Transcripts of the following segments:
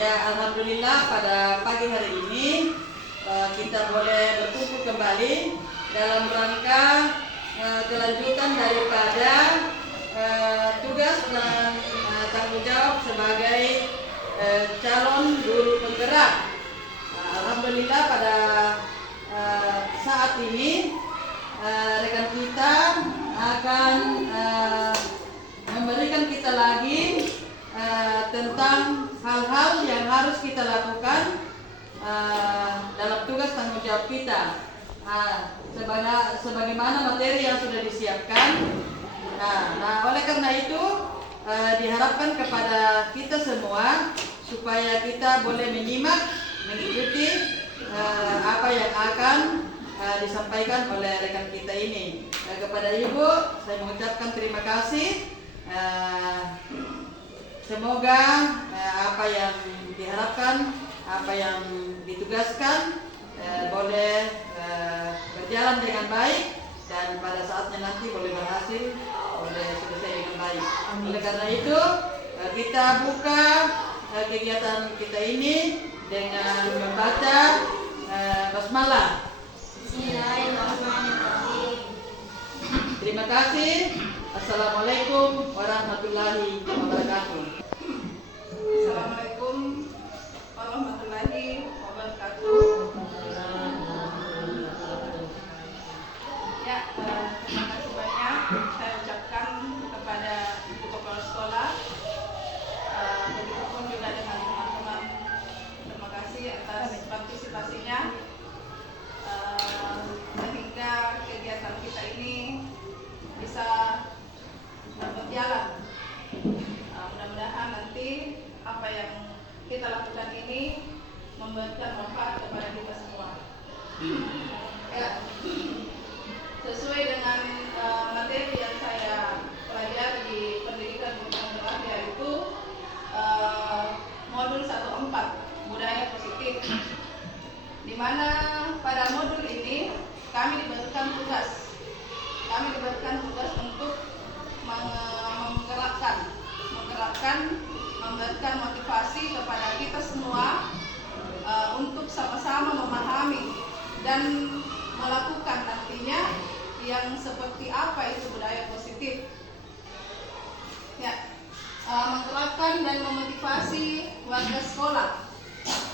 Ya, alhamdulillah pada pagi hari ini kita boleh berkumpul kembali dalam rangka kelanjutan daripada tugas dan tanggung jawab sebagai calon guru penggerak. Alhamdulillah pada saat ini rekan kita akan memberikan kita lagi tentang hal-hal yang harus kita lakukan dalam tugas tanggung jawab kita, sebagaimana materi yang sudah disiapkan. Nah, oleh karena itu diharapkan kepada kita semua supaya kita boleh mengikuti apa yang akan disampaikan oleh rekan kita ini. Kepada Ibu saya mengucapkan terima kasih. Semoga apa yang diharapkan, apa yang ditugaskan boleh berjalan dengan baik dan pada saatnya nanti boleh berhasil, boleh selesai dengan baik. Oleh karena itu kita buka kegiatan kita ini dengan membaca basmalah. Bismillahirrahmanirrahim. Terima kasih. Assalamualaikum warahmatullahi wabarakatuh. Assalamualaikum warahmatullahi wabarakatuh. Ya, terima kasih banyak saya ucapkan kepada Ibu Kepala Sekolah, begitupun juga dengan teman-teman. Terima kasih atas partisipasinya, sehingga kegiatan kita ini bisa berjalan. Mudah-mudahan nanti apa yang kita lakukan ini memberikan manfaat kepada kita semua. Ya, sesuai dengan materi yang saya pelajari di pendidikan penggerak, yaitu modul 1.4 budaya positif, di mana pada modul ini kami diberikan tugas untuk memberikan motivasi kepada kita semua untuk sama-sama memahami dan melakukan nantinya yang seperti apa itu budaya positif. Ya, menggerakkan dan memotivasi warga sekolah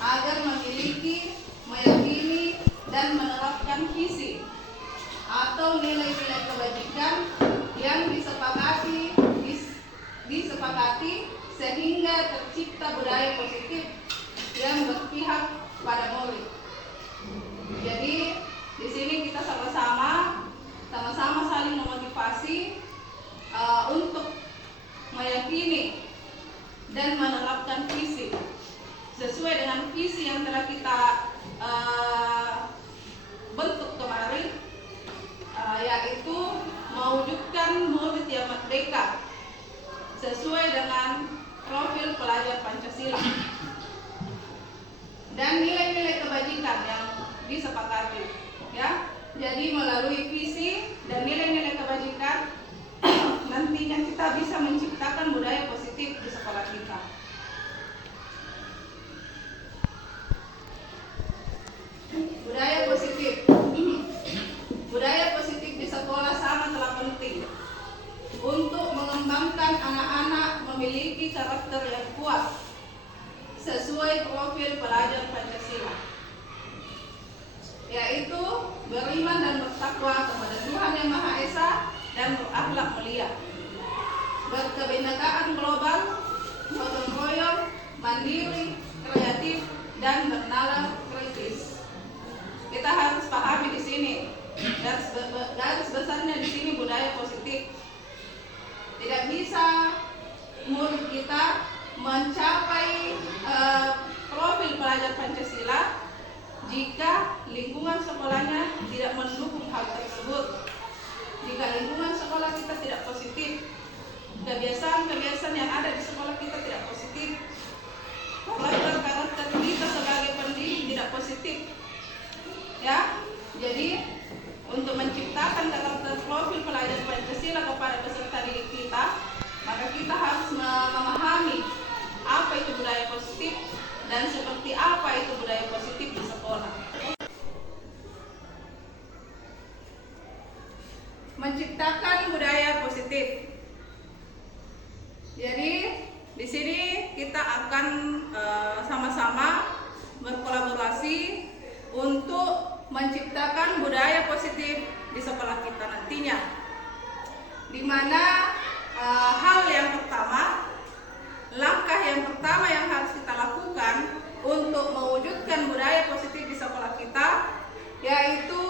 agar memiliki, meyakini dan menerapkan visi atau nilai-nilai kebajikan yang disepakati sehingga tercipta budaya positif yang berpihak pada murid. Jadi di sini kita sama-sama saling memotivasi untuk meyakini dan menerapkan visi sesuai dengan visi yang telah kita bentuk kemarin, yaitu mewujudkan murid yang merdeka sesuai dengan profil pelajar Pancasila dan nilai-nilai kebajikan yang disepakati. Ya, jadi melalui visi dan nilai-nilai kebajikan nantinya kita bisa menciptakan budaya positif di sekolah kita. Budaya positif. Budaya positif di sekolah sangatlah penting untuk mengembangkan anak-anak memiliki karakter yang kuat sesuai profil pelajar Pancasila, yaitu beriman dan bertakwa kepada Tuhan Yang Maha Esa dan berakhlak mulia, berkebinekaan global, gotong royong, mandiri, kreatif, dan bernalar kritis. Kita harus pahami di sini garis besarnya di sini budaya positif. Tidak bisa murid kita mencapai profil pelajar Pancasila jika lingkungan sekolahnya tidak mendukung hal tersebut. Jika lingkungan sekolah kita tidak positif, kebiasaan-kebiasaan yang ada di sekolah kita tidak positif, karakter kita sebagai pendidik tidak positif. Ya, jadi untuk menciptakan karakter profil pelajar Pancasila kepada peserta didik kita, maka kita harus memahami apa itu budaya positif mana langkah yang pertama yang harus kita lakukan untuk mewujudkan budaya positif di sekolah kita, yaitu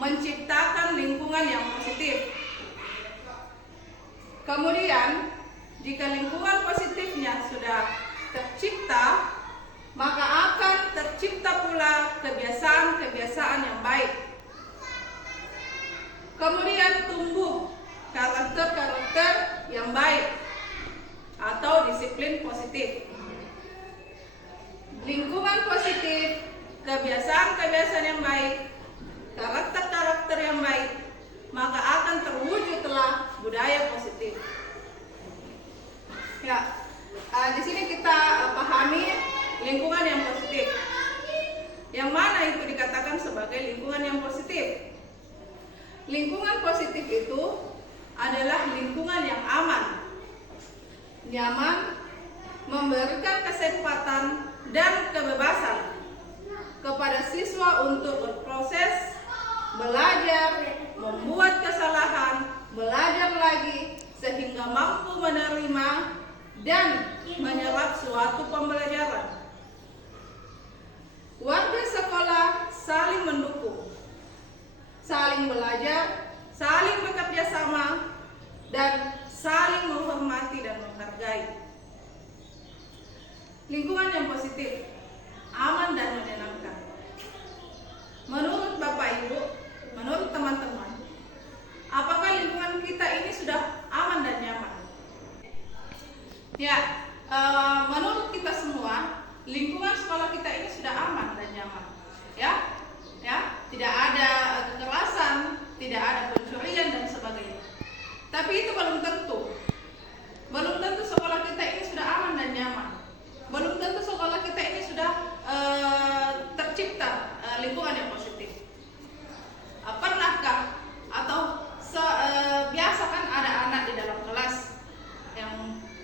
menciptakan lingkungan yang positif. Kemudian, jika lingkungan positifnya sudah tercipta, maka akan tercipta pula kebiasaan-kebiasaan yang baik. Kemudian tumbuh karakter-karakter yang baik atau disiplin positif. Lingkungan positif, kebiasaan-kebiasaan yang baik, karakter-karakter yang baik, maka akan terwujudlah budaya positif. Ya, di sini kita pahami lingkungan yang positif. Yang mana itu dikatakan sebagai lingkungan yang positif? Lingkungan positif itu adalah lingkungan yang aman, nyaman, memberikan kesempatan dan kebebasan kepada siswa untuk berproses, belajar, membuat kesalahan, belajar lagi, sehingga mampu menerima dan menyerap suatu pembelajaran. Warga sekolah saling mendukung, saling belajar, saling bekerja sama, dan saling menghormati dan menghargai. Lingkungan yang positif, aman dan menyenangkan. Menurut Bapak Ibu, menurut teman-teman, apakah lingkungan kita ini sudah aman dan nyaman? Ya, menurut kita semua, lingkungan sekolah kita ini sudah aman dan nyaman. Ya, tidak ada kekerasan, tidak ada pencurian dan sebagainya. Tapi itu belum tentu. Belum tentu sekolah kita ini sudah aman dan nyaman. Belum tentu sekolah kita ini sudah tercipta lingkungan yang positif. Pernahkah atau biasa kan ada anak di dalam kelas yang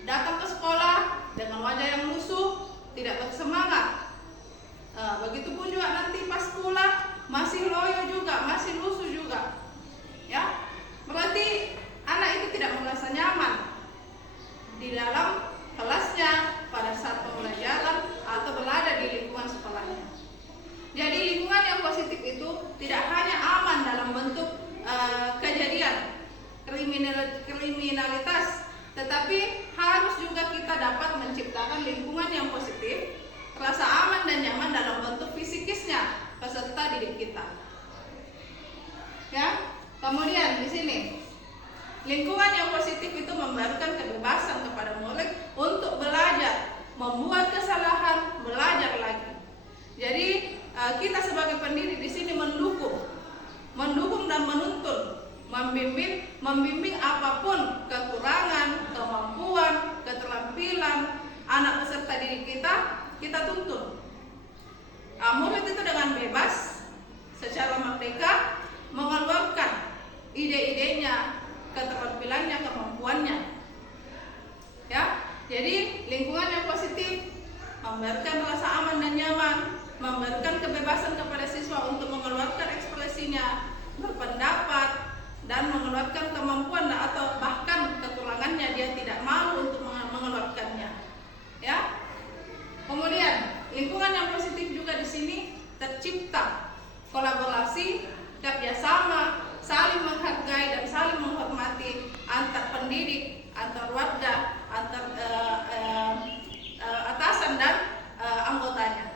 datang ke sekolah dengan wajah yang lusuh, tidak bersemangat. Begitupun juga nanti pas pulang masih loyo juga, masih lusuh juga. Ya, berarti anak itu tidak merasa nyaman di dalam kelasnya pada saat pembelajaran atau berada di lingkungan sekolahnya. Jadi lingkungan yang positif itu tidak hanya aman dalam bentuk kejadian kriminalitas, tetapi harus juga kita dapat menciptakan lingkungan yang positif, rasa aman dan nyaman dalam bentuk fisikisnya peserta didik kita. Ya, kemudian di sini lingkungan yang positif itu memberikan kebebasan kepada murid untuk belajar, membuat kesalahan, belajar lagi. Jadi kita sebagai pendidik di sini mendukung dan menuntun, membimbing apapun kekurangan, kemampuan, keterampilan anak peserta didik kita tuntun. Murid itu dengan bebas, secara merdeka mengeluarkan ide-idenya, keterampilannya, kemampuannya. Ya, jadi lingkungan yang positif memberikan rasa aman dan nyaman, memberikan kebebasan kepada siswa untuk mengeluarkan ekspresinya, berpendapat, dan mengeluarkan kemampuan atau bahkan kekurangannya dia tidak malu untuk mengeluarkannya. Ya. Kemudian lingkungan yang positif juga di sini tercipta kolaborasi, kerjasama, saling menghargai dan saling menghormati antar pendidik, antar warga, antar atasan dan anggotanya.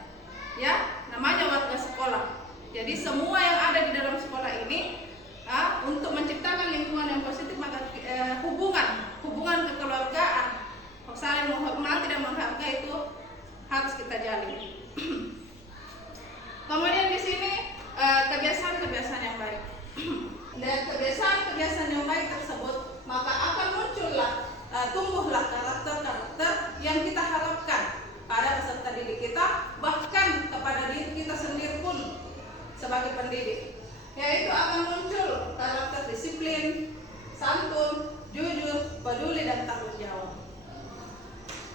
Ya, namanya warga sekolah. Jadi semua yang ada di dalam sekolah ini untuk menciptakan lingkungan yang positif, maka hubungan kekeluargaan, saling menghormati dan menghargai itu harus kita jalin. Kemudian di sini kebiasaan-kebiasaan yang baik. Dan kebiasaan-kebiasaan yang baik tersebut maka akan tumbuhlah karakter-karakter yang kita harapkan pada peserta didik kita, bahkan kepada diri kita sendiri pun sebagai pendidik, yaitu akan muncul karakter disiplin, santun, jujur, peduli dan tanggung jawab.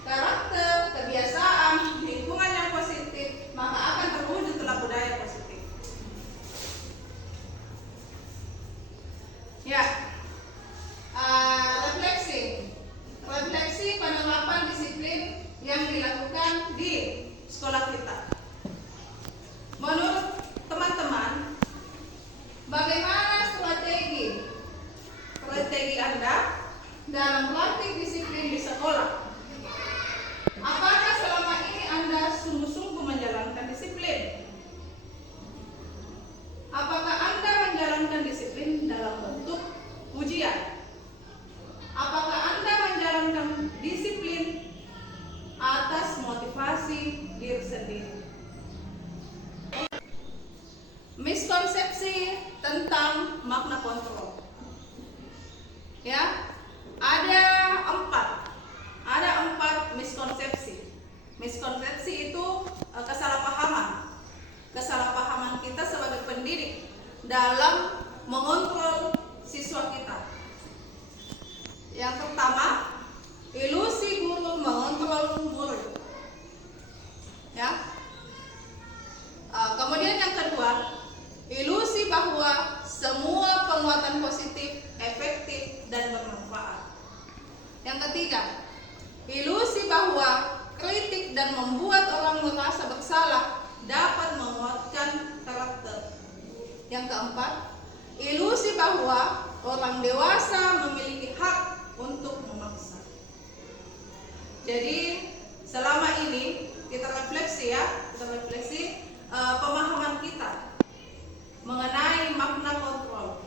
Karakter, kebiasaan, lingkungan yang positif maka akan terwujudlah budaya positif. Ya, sekolah. Apakah selama ini Anda sungguh-sungguh menjalankan disiplin? Apakah Anda menjalankan disiplin dalam bentuk ujian? Apakah Anda menjalankan disiplin atas motivasi diri sendiri? Miskonsepsi tentang makna kontrol. Ya, ada empat miskonsepsi. Miskonsepsi itu kesalahpahaman kita sebagai pendidik dalam mengontrol siswa kita. Yang pertama, ilusi guru mengontrol murid. Ya. Kemudian yang kedua, ilusi bahwa semua penguatan positif efektif dan bermanfaat. Yang ketiga, ilusi bahwa kritik dan membuat orang merasa bersalah dapat menguatkan karakter. Yang keempat, ilusi bahwa orang dewasa memiliki hak untuk memaksa. Jadi selama ini kita refleksi pemahaman kita mengenai makna kontrol.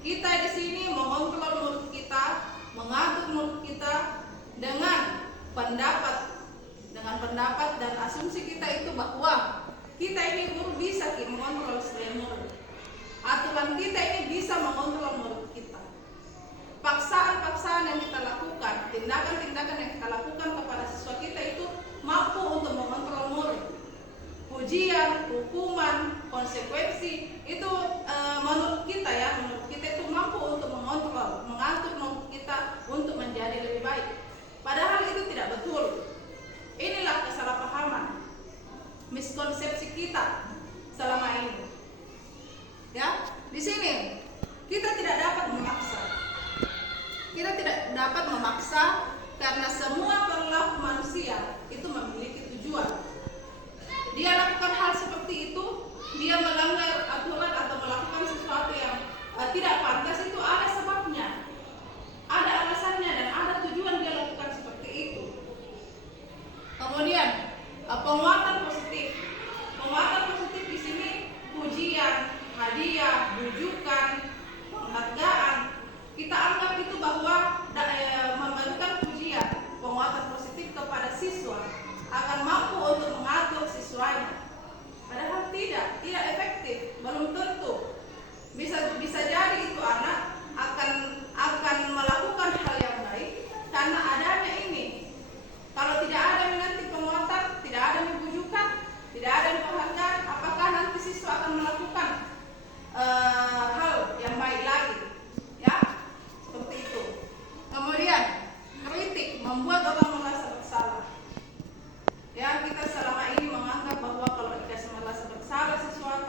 Kita di sini mengontrol mulut kita, mengatur mulut kita dengan pendapat dan asumsi kita itu bahwa kita ini guru bisa mengontrol selain murid. Aturan kita ini bisa mengontrol murid kita. Paksaan-paksaan yang kita lakukan, tindakan-tindakan yang kita lakukan kepada siswa kita itu mampu untuk mengontrol murid. Ujian, hukuman, konsekuensi itu menurut kita itu mampu untuk mengontrol, mengatur murid kita untuk menjadi lebih baik. Padahal itu tidak betul. Inilah kesalahpahaman, miskonsepsi kita selama ini. Ya, di sini kita tidak dapat memaksa. Kita tidak dapat memaksa karena semua perilaku manusia itu memiliki tujuan. Dia lakukan hal seperti itu, dia melanggar aturan atau melakukan sesuatu yang tidak pantas, itu ada sebabnya, ada alasannya dan ada tujuan dia lakukan seperti itu. Kemudian penguatan positif di sini pujian, hadiah, bujukan, penghargaan. Kita anggap itu bahwa memberikan pujian, penguatan positif kepada siswa akan mampu untuk mengatur siswanya. Padahal tidak efektif, belum tentu. Bisa jadi itu anak akan melakukan hal yang baik karena adanya ini. Kalau tidak ada nanti penguatan, tidak ada bujukan, tidak ada penghargaan, apakah nanti siswa akan melakukan hal yang baik lagi? Ya, seperti itu. Kemudian kritik membuat orang merasa bersalah. Ya, kita selama ini menganggap bahwa kalau dikasih merasa bersalah sesuatu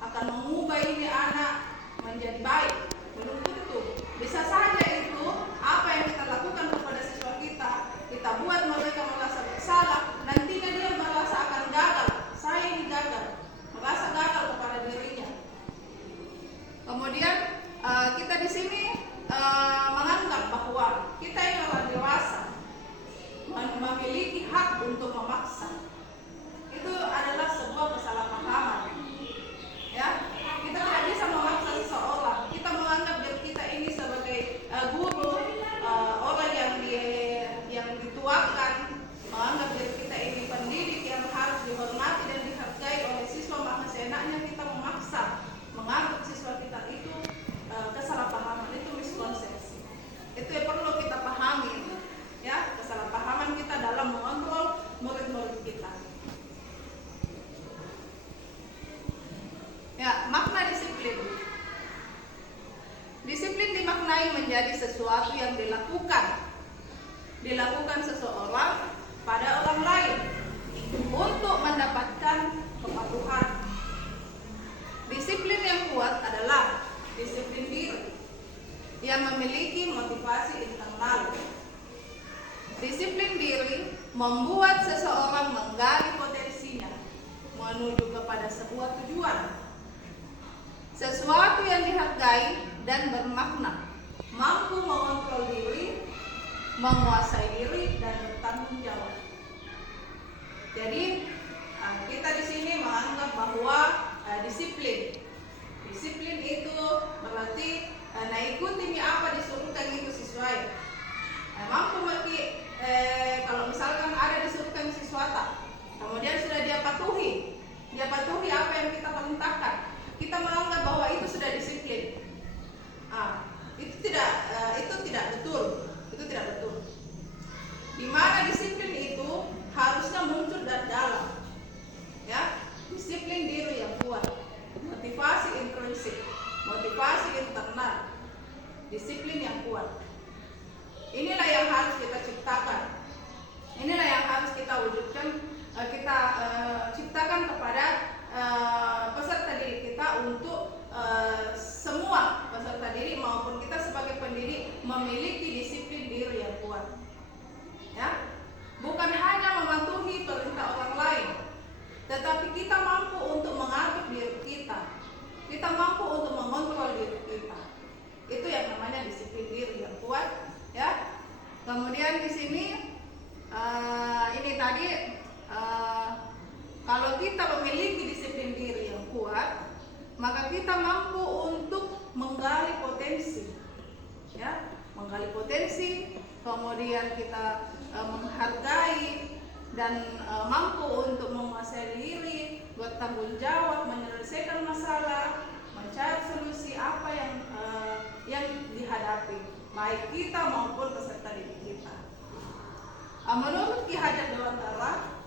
akan mengubah ini anak menjadi baik. Belum tentu. Bisa saja itu apa yang kita lakukan kepada siswa kita buat mereka merasa bersalah, nantinya dia merasa akan gagal. Saya ini gagal, merasa gagal kepada dirinya. Kemudian kita di sini menganggap bahwa kita ini orang dewasa, memiliki hak untuk memaksa. Itu adalah sebuah kesalahpahaman. Ya, kita tidak bisa memaksa seseorang. Kita menganggap diri kita ini sebagai guru, orang yang dituakan, menganggap diri kita ini pendidik yang harus dihormati dan dihargai oleh siswa, maka seenaknya kita memaksa, menganggap siswa kita itu kesalahpahaman, itu miskonsepsi. Itu yang perlu kita pahami. Ya, kesalahpahaman kita dalam mengontrol murid-murid kita. Ya, makna disiplin. Disiplin dimaknai menjadi sesuatu yang dilakukan seseorang pada orang lain untuk mendapatkan kepatuhan. Disiplin yang kuat adalah disiplin diri yang memiliki motivasi internal. Disiplin diri membuat seseorang menggali potensinya menuju kepada sebuah tujuan, sesuatu yang dihargai dan bermakna, mampu mengontrol diri, menguasai diri, dan bertanggung jawab. Jadi kita di sini menganggap bahwa disiplin itu berarti ikuti apa disuruhkan itu sesuai. Mampu kalau misalkan ada disuruhkan sesuatu, kemudian sudah dia patuhi apa yang kita perintahkan, kita menganggap bahwa itu sudah disiplin. Itu tidak betul. Di mana disiplin itu harusnya muncul dari dalam, ya, disiplin diri yang kuat, motivasi intrinsik, motivasi internal, disiplin yang kuat. Inilah yang harus kita ciptakan, inilah yang harus kita wujudkan, kita ciptakan kepada peserta didik kita untuk semua peserta didik maupun kita sebagai pendidik memiliki disiplin diri yang kuat. Ya, bukan hanya mematuhi perintah orang lain, tetapi kita mampu untuk mengatur diri kita. Kita mampu untuk mengontrol diri kita. Itu yang namanya disiplin diri yang kuat, ya. Kemudian di sini ini tadi kalau kita memiliki disiplin diri yang kuat, maka kita mampu untuk menggali potensi, ya, menggali potensi. Kemudian kita menghargai dan mampu untuk menguasai diri, bertanggung jawab, menyelesaikan masalah, mencari solusi apa yang dihadapi, baik kita maupun peserta didik kita. Menurut Ki Hajar Dewantara,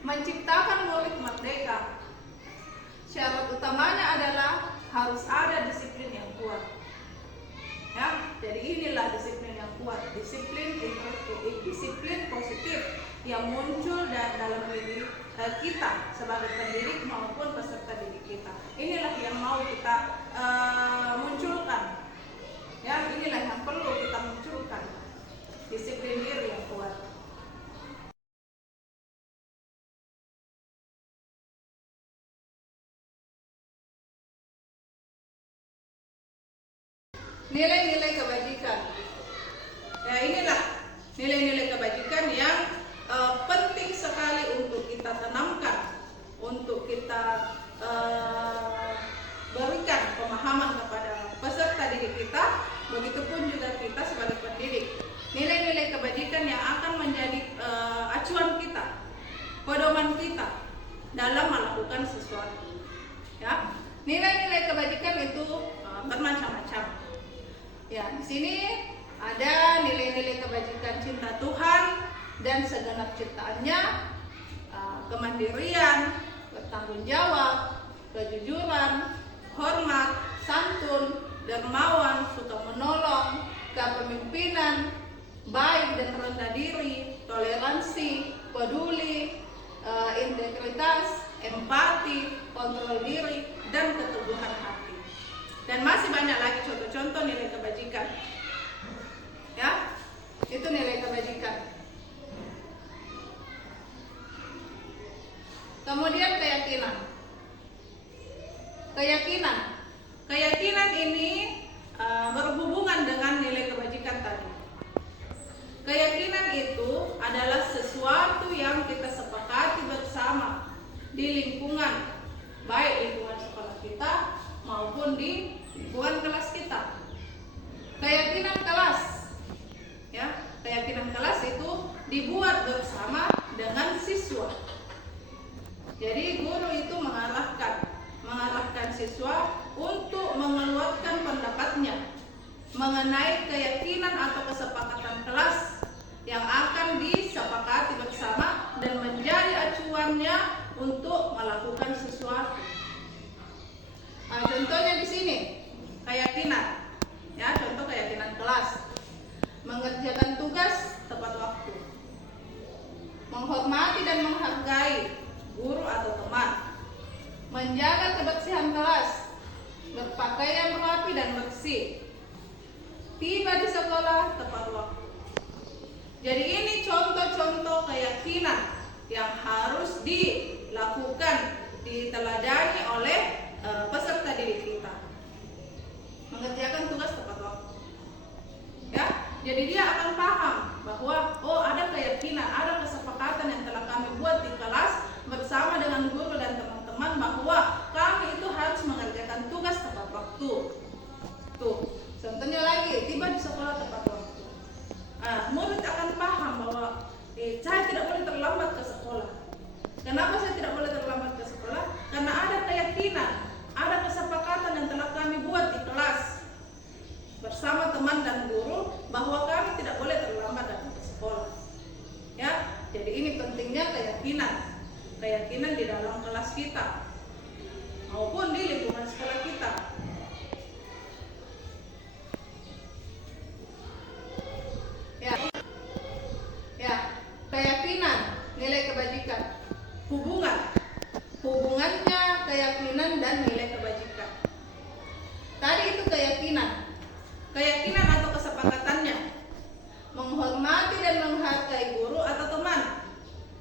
menciptakan murid merdeka, syarat utamanya adalah harus ada disiplin yang kuat. Ya, jadi inilah disiplin yang kuat, disiplin positif yang muncul dalam diri kita sebagai pendidik maupun peserta didik kita. Inilah yang mau kita munculkan. Ya, inilah yang perlu kita munculkan, disiplin diri yang kuat. Nilai-nilai kebajikan. Ya, inilah nilai-nilai kebajikan yang penting sekali untuk kita tanamkan, untuk kita berikan pemahaman kepada peserta didik kita, begitupun juga kita sebagai pendidik. Nilai-nilai kebajikan yang akan menjadi acuan kita, pedoman kita dalam melakukan sesuatu. Ya, nilai-nilai kebajikan itu bermacam-macam. Ya, di sini ada nilai-nilai kebajikan cinta Tuhan dan segenap ciptaannya, kemandirian, bertanggung jawab, kejujuran, hormat, santun, dermawan, suka menolong, kepemimpinan, baik dan rendah diri, toleransi, peduli, integritas, empati, kontrol diri, dan keteguhan hati. Dan masih banyak lagi contoh-contoh nilai kebajikan. Ya, itu nilai kebajikan. Kemudian keyakinan ini berhubungan dengan nilai kebajikan tadi. Keyakinan itu adalah sesuatu yang kita sepakati bersama di lingkungan, baik lingkungan sekolah kita maupun di lingkungan kelas kita. Keyakinan kelas, ya, keyakinan kelas itu dibuat bersama dengan siswa. Jadi guru itu mengarahkan siswa untuk mengeluarkan pendapatnya mengenai keyakinan atau kesepakatan kelas yang akan disepakati bersama dan menjadi acuannya untuk melakukan sesuatu. Contohnya di sini keyakinan, ya, contoh keyakinan kelas: mengerjakan tugas tepat waktu, menghormati dan menghargai guru atau teman, menjaga kebersihan kelas, berpakaian rapi dan bersih, tiba di sekolah tepat waktu. Jadi ini contoh-contoh keyakinan yang harus dilakukan, diteladani oleh peserta didik kita. Mengerjakan tugas tepat waktu. bahwa kami tidak boleh terlambat datang ke sekolah. Ya, jadi ini pentingnya keyakinan di dalam kelas kita maupun di lingkungan sekolah kita. Ya, keyakinan, nilai kebajikan, hubungannya keyakinan dan nilai kebajikan. Tadi itu keyakinan atau kesepakatannya, menghormati dan menghargai guru atau teman.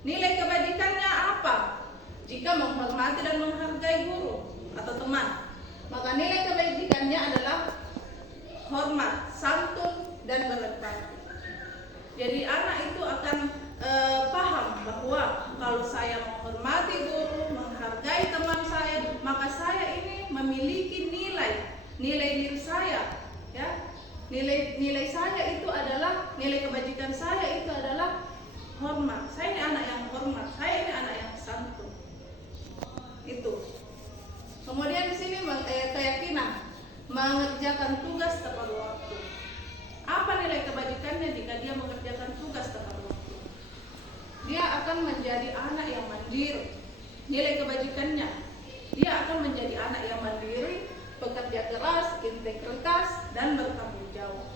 Nilai kebajikannya apa? Jika menghormati dan menghargai guru atau teman, maka nilai kebajikannya adalah hormat, santun, dan berbakti. Jadi anak itu akan paham bahwa kalau saya menghormati guru, menghargai teman saya, maka saya ini memiliki nilai diri saya, ya. Nilai saya itu adalah, nilai kebajikan saya itu adalah hormat. Saya ini anak yang hormat, saya ini anak yang santun. Itu. Kemudian di sini keyakinan, mengerjakan tugas tepat waktu. Apa nilai kebajikannya jika dia mengerjakan tugas tepat waktu? Dia akan menjadi anak yang mandiri. Nilai kebajikannya, dia akan menjadi anak yang mandiri, bekerja keras, integritas, dan bertanggung jawab.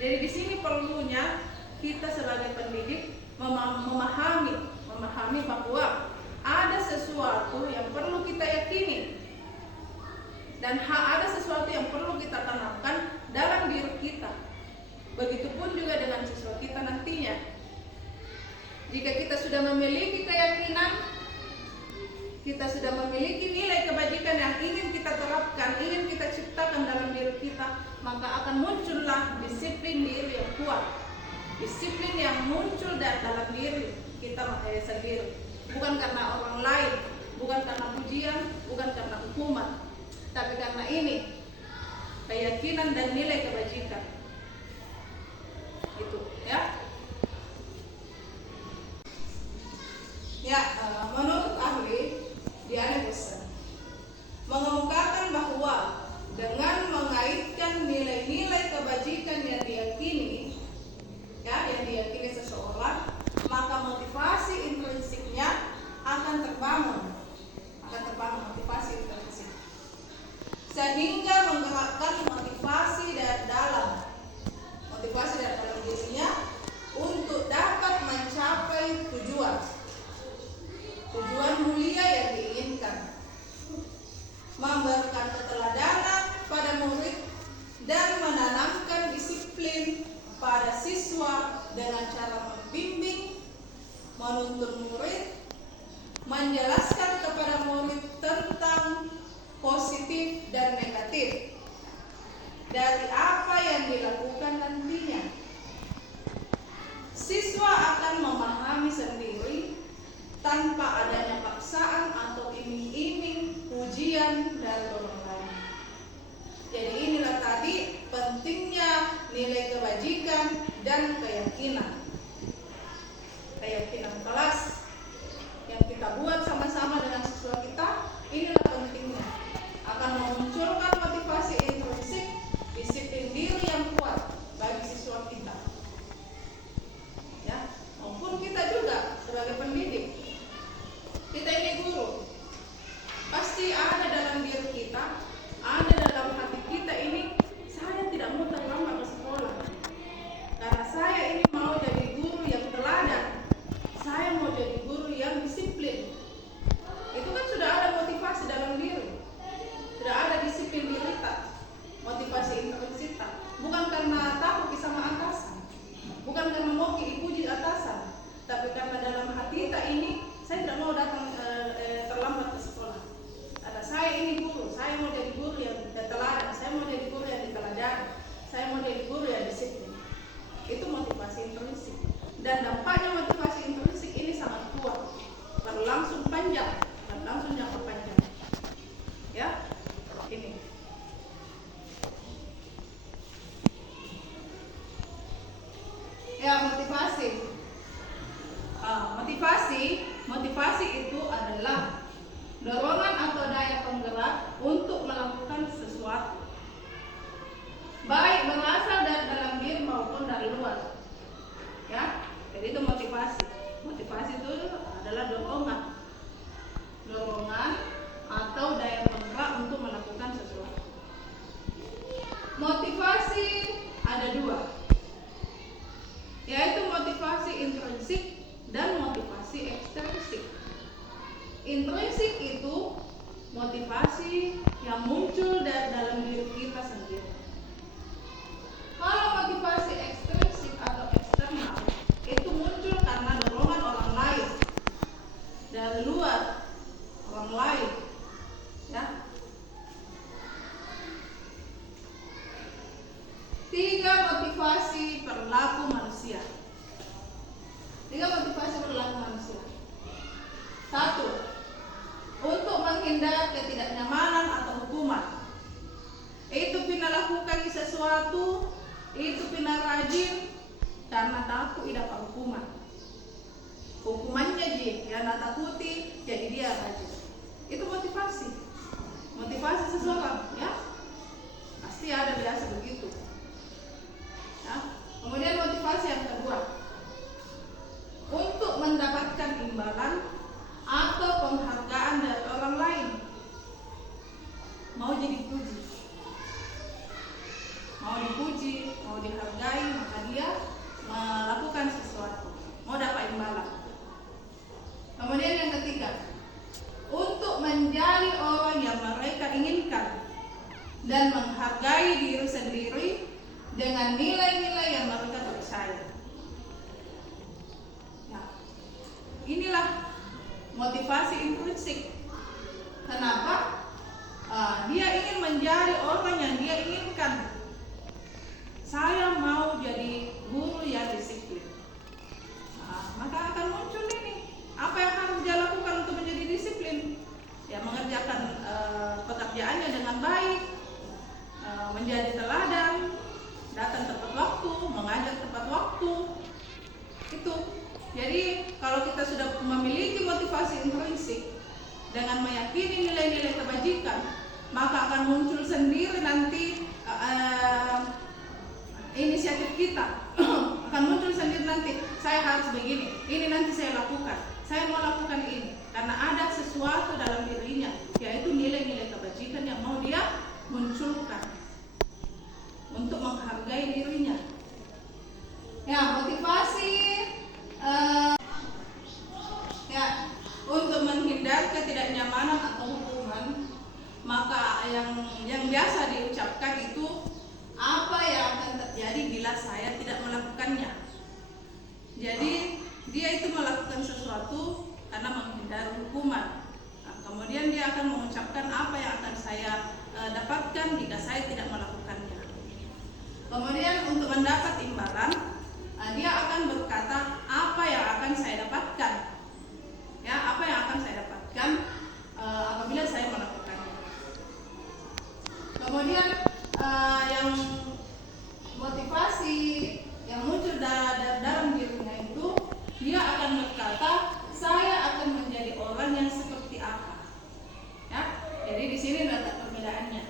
Jadi di sini perlunya kita sebagai pendidik memahami bahwa ada sesuatu yang perlu kita yakini dan ada sesuatu yang perlu kita tanamkan dalam diri kita. Begitupun juga dengan siswa kita nantinya. Jika kita sudah memiliki keyakinan, kita sudah memiliki nilai kebajikan yang ingin kita terapkan, ingin kita ciptakan dalam diri kita, maka akan muncullah disiplin diri yang kuat. Disiplin yang muncul dalam diri kita sendiri. Bukan karena orang lain, bukan karena pujian, bukan karena hukuman, tapi karena ini keyakinan dan nilai kebajikan. Itu, ya. Ya, menurut ahli Diane Besar mengemukakan bahwa dengan mengaitkan nilai-nilai kebajikan yang diyakini, yang diyakini seseorang, maka motivasi intrinsiknya akan terbangun motivasi intrinsik, sehingga menggerakkan motivasi dari dalam dirinya untuk dapat mencapai tujuan mulia yang diinginkan, memberikan keteladanan pada murid dan menanamkan disiplin pada siswa dengan cara membimbing, menuntun murid, menjelaskan kepada murid tentang positif dan negatif dari apa yang dilakukan nantinya. Siswa akan memahami sendiri tanpa adanya paksaan atau iming-iming, pujian, dan orang lain. Jadi inilah tadi pentingnya nilai kebajikan dan keyakinan. Keyakinan kelas yang kita buat sama-sama dengan siswa kita, inilah pentingnya. Akan memunculkan motivasi intrinsik, disiplin diri yang kuat bagi siswa kita. Ya, maupun kita juga sebagai pendidik. Kita ini guru. Pasti ada dalam diri kita, ada dalam hati kita ini, saya tidak mau terlambat ke sekolah. Karena saya ini mau jadi guru yang teladan. Saya mau jadi guru yang disiplin. Itu kan sudah ada motivasi dalam diri. Sudah ada disiplin diri tak? Motivasi intrinsik tak? Bukan karena takut sama atasan, bukan karena mau dipuji atasan, tapi karena dalam hati kita ini, saya tidak mau datang terlambat ke sekolah. Ada saya ini guru, saya mau jadi guru yang teladan, saya mau jadi guru yang diteladani, saya mau jadi guru yang disiplin. Itu motivasi intrinsik. Dan dampaknya motivasi intrinsik ini sangat kuat, berlangsung panjang, berlangsung jangka panjang. Ya, ini. Ya, motivasi itu adalah dorongan atau daya penggerak untuk melakukan sesuatu, baik berasal dari dalam diri motivasi ada dua, yaitu motivasi intrinsik dan motivasi ekstrinsik. Intrinsik itu motivasi yang muncul dari dalam diri kita sendiri. Kalau motivasi ekstrinsik atau eksternal itu muncul karena dorongan orang lain, dari luar, orang lain, ya. 3 motivasi perilaku manusia. 3 motivasi perilaku manusia. 1. Untuk menghindar ketidaknyamanan atau hukuman. Itu pina lakukan sesuatu, itu pina rajin karena takut dapat hukuman. Hukumannya karena takuti, jadi dia rajin. Itu motivasi. Motivasi seseorang, ya. Pasti ada biasa begitu. Ya. Kemudian motivasi yang kedua, untuk mendapatkan imbalan atau penghargaan dari orang lain. Mau jadi puji, mau dipuji, mau dihargai, maka dia melakukan sesuatu, mau dapat imbalan. Kemudian yang ketiga, untuk menjadi orang yang mereka inginkan dan menghargai diri sendiri dengan nilai-nilai yang mereka percaya. Nah, inilah motivasi intrinsik. Kenapa? Dia ingin menjadi orang yang dia inginkan. Saya mau jadi guru yang disiplin. Maka akan muncul ini. Apa yang harus dia lakukan untuk menjadi disiplin? Ya, mengerjakan pekerjaannya dengan baik, menjadi teladan, datang tepat waktu, mengajar tepat waktu. Itu. Jadi kalau kita sudah memiliki motivasi intrinsik dengan meyakini nilai-nilai kebajikan, maka akan muncul sendiri nanti inisiatif kita. Akan muncul sendiri nanti, saya harus begini, ini nanti saya lakukan, saya mau lakukan ini, karena ada sesuatu dalam dirinya, yaitu nilai-nilai kebajikan yang mau dia munculkan untuk menghargai dirinya. Ya, motivasi ya, untuk menghindar ketidaknyamanan atau hukuman, maka yang biasa diucapkan itu, apa yang akan terjadi bila saya tidak melakukannya. Jadi dia itu melakukan sesuatu karena menghindar hukuman. Nah, kemudian dia akan mengucapkan apa yang akan saya dapatkan jika saya tidak melakukannya. Kemudian untuk mendapat imbalan, dia akan berkata apa yang akan saya dapatkan, ya, apa yang akan saya dapatkan apabila saya melakukannya. Kemudian yang motivasi yang muncul dalam dirinya itu, dia akan berkata saya akan menjadi orang yang seperti apa, ya. Jadi di sini ada perbedaannya.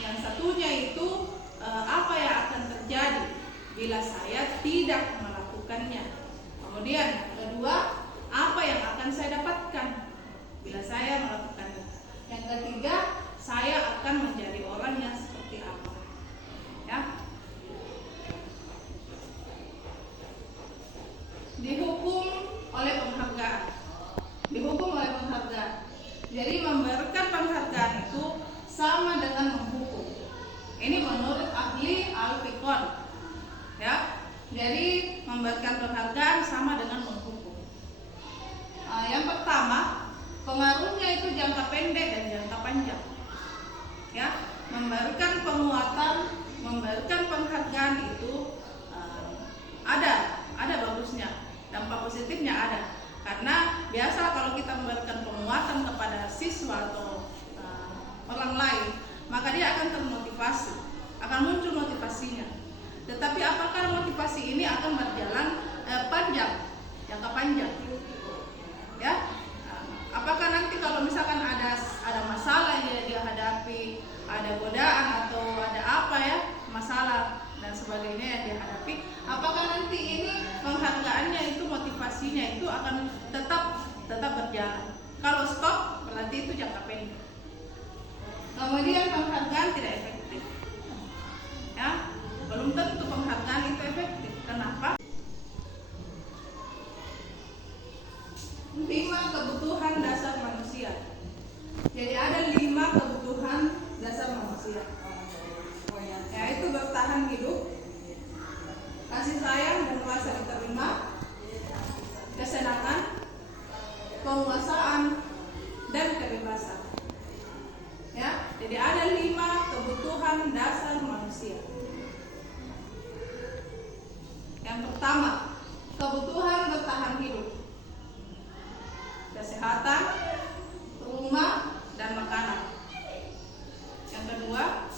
Yang satunya itu apa yang akan terjadi bila saya tidak melakukannya. Kemudian kedua, apa yang akan saya dapatkan bila saya melakukannya. Yang ketiga, saya akan menjadi orang yang seperti apa, ya. Dihukum oleh penghargaan. Dihukum oleh penghargaan. Jadi memberikan penghargaan itu sama dengan menghukum. Ini menurut ahli Al-Fiqh, ya. Jadi memberikan penghargaan sama dengan menghukum. Yang pertama, pengaruhnya itu jangka pendek dan jangka panjang, ya. Memberikan penguatan, memberikan penghargaan itu ada bagusnya, dampak positifnya ada. Karena biasa kalau kita memberikan penguatan kepada siswa atau orang lain, maka dia akan termotivasi, akan muncul motivasinya. Tetapi apakah motivasi ini akan berjalan panjang, jangka panjang, ya? Apakah nanti kalau misalkan ada masalah yang dia hadapi, ada godaan atau ada apa, ya, masalah dan sebagainya yang dia hadapi, apakah nanti ini penghargaannya itu, motivasinya itu akan tetap berjalan? Kalau stop, berarti itu jangka pendek. Kemudian penghargaan tidak efektif. Yang pertama, kebutuhan bertahan hidup, kesehatan, rumah, dan makanan. Yang kedua,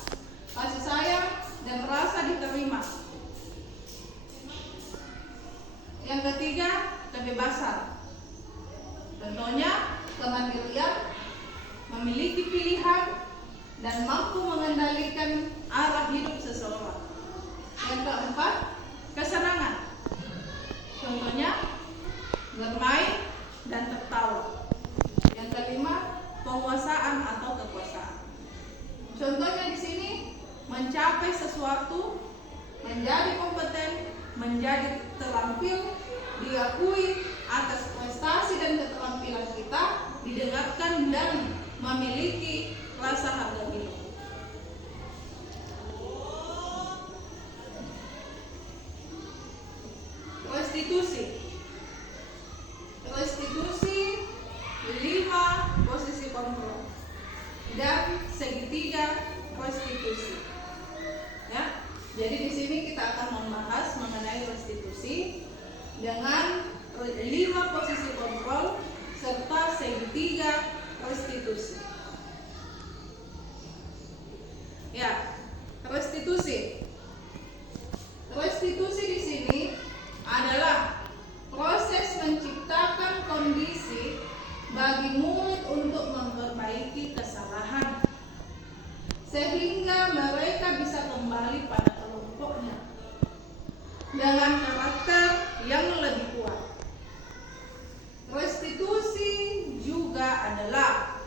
kasih sayang dan rasa diterima. Yang ketiga, kebebasan. Contohnya, kemandirian, memiliki pilihan, dan mampu mengendalikan arah hidup seseorang. Yang keempat, kesenangan. Contohnya, bermain dan tertawa. Yang kelima, penguasaan atau kekuasaan. Contohnya di sini, mencapai sesuatu, menjadi kompeten, menjadi terampil, diakui atas prestasi dan keterampilan kita, didengarkan dan memiliki rasa harga hidup. Restitusi. Restitusi 5 posisi kontrol dan segitiga restitusi. Ya, jadi di sini kita akan membahas mengenai restitusi dengan 5 posisi kontrol serta segitiga restitusi. Ya, restitusi. Restitusi di sini adalah proses menciptakan kondisi bagi murid untuk memperbaiki kesalahan sehingga mereka bisa kembali pada kelompoknya dengan karakter yang lebih kuat. Restitusi juga adalah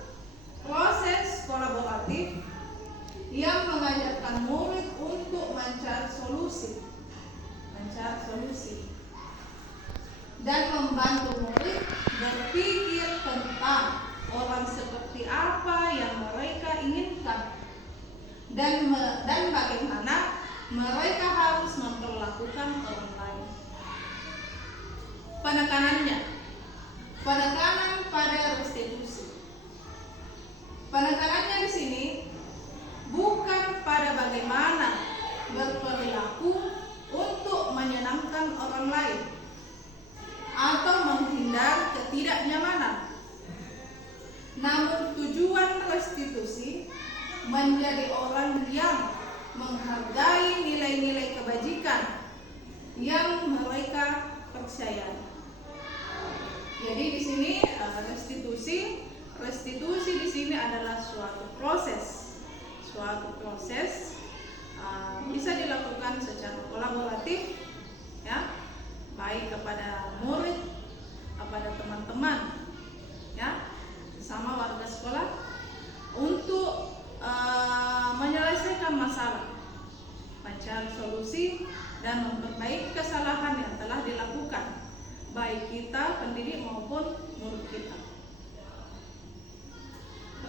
proses kolaboratif yang mengajarkan murid untuk mencari solusi dan membantu murid berpikir tentang orang seperti apa yang mereka inginkan dan bagaimana mereka harus memperlakukan orang lain. Penekanan pada restitusi. Penekanannya di sini bukan pada bagaimana berperilaku untuk menyenangkan orang lain atau menghindar ketidaknyamanan. Namun tujuan restitusi menjadi orang yang menghargai nilai-nilai kebajikan yang mereka percayai. Jadi di sini restitusi di sini adalah suatu proses bisa dilakukan secara kolaboratif, ya, baik kepada murid, kepada teman-teman, ya, sama warga sekolah untuk menyelesaikan masalah, mencari solusi dan memperbaiki kesalahan yang telah dilakukan, baik kita pendidik maupun murid kita.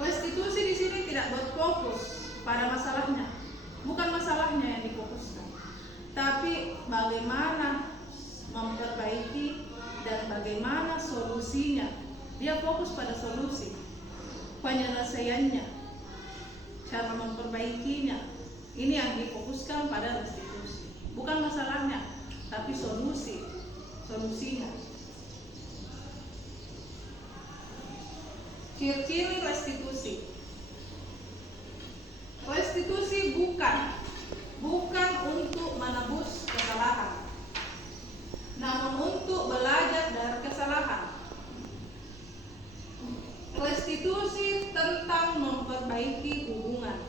Restitusi di sini tidak berfokus pada masalahnya, bukan masalahnya yang difokuskan, tapi bagaimana memperbaiki dan bagaimana solusinya. Dia fokus pada solusi, penyelesaiannya, cara memperbaikinya. Ini yang difokuskan pada restitusi, bukan masalahnya, tapi solusinya. Ciri-ciri restitusi. Restitusi bukan untuk menebus kesalahan, namun untuk belajar dari kesalahan. Restitusi tentang memperbaiki hubungan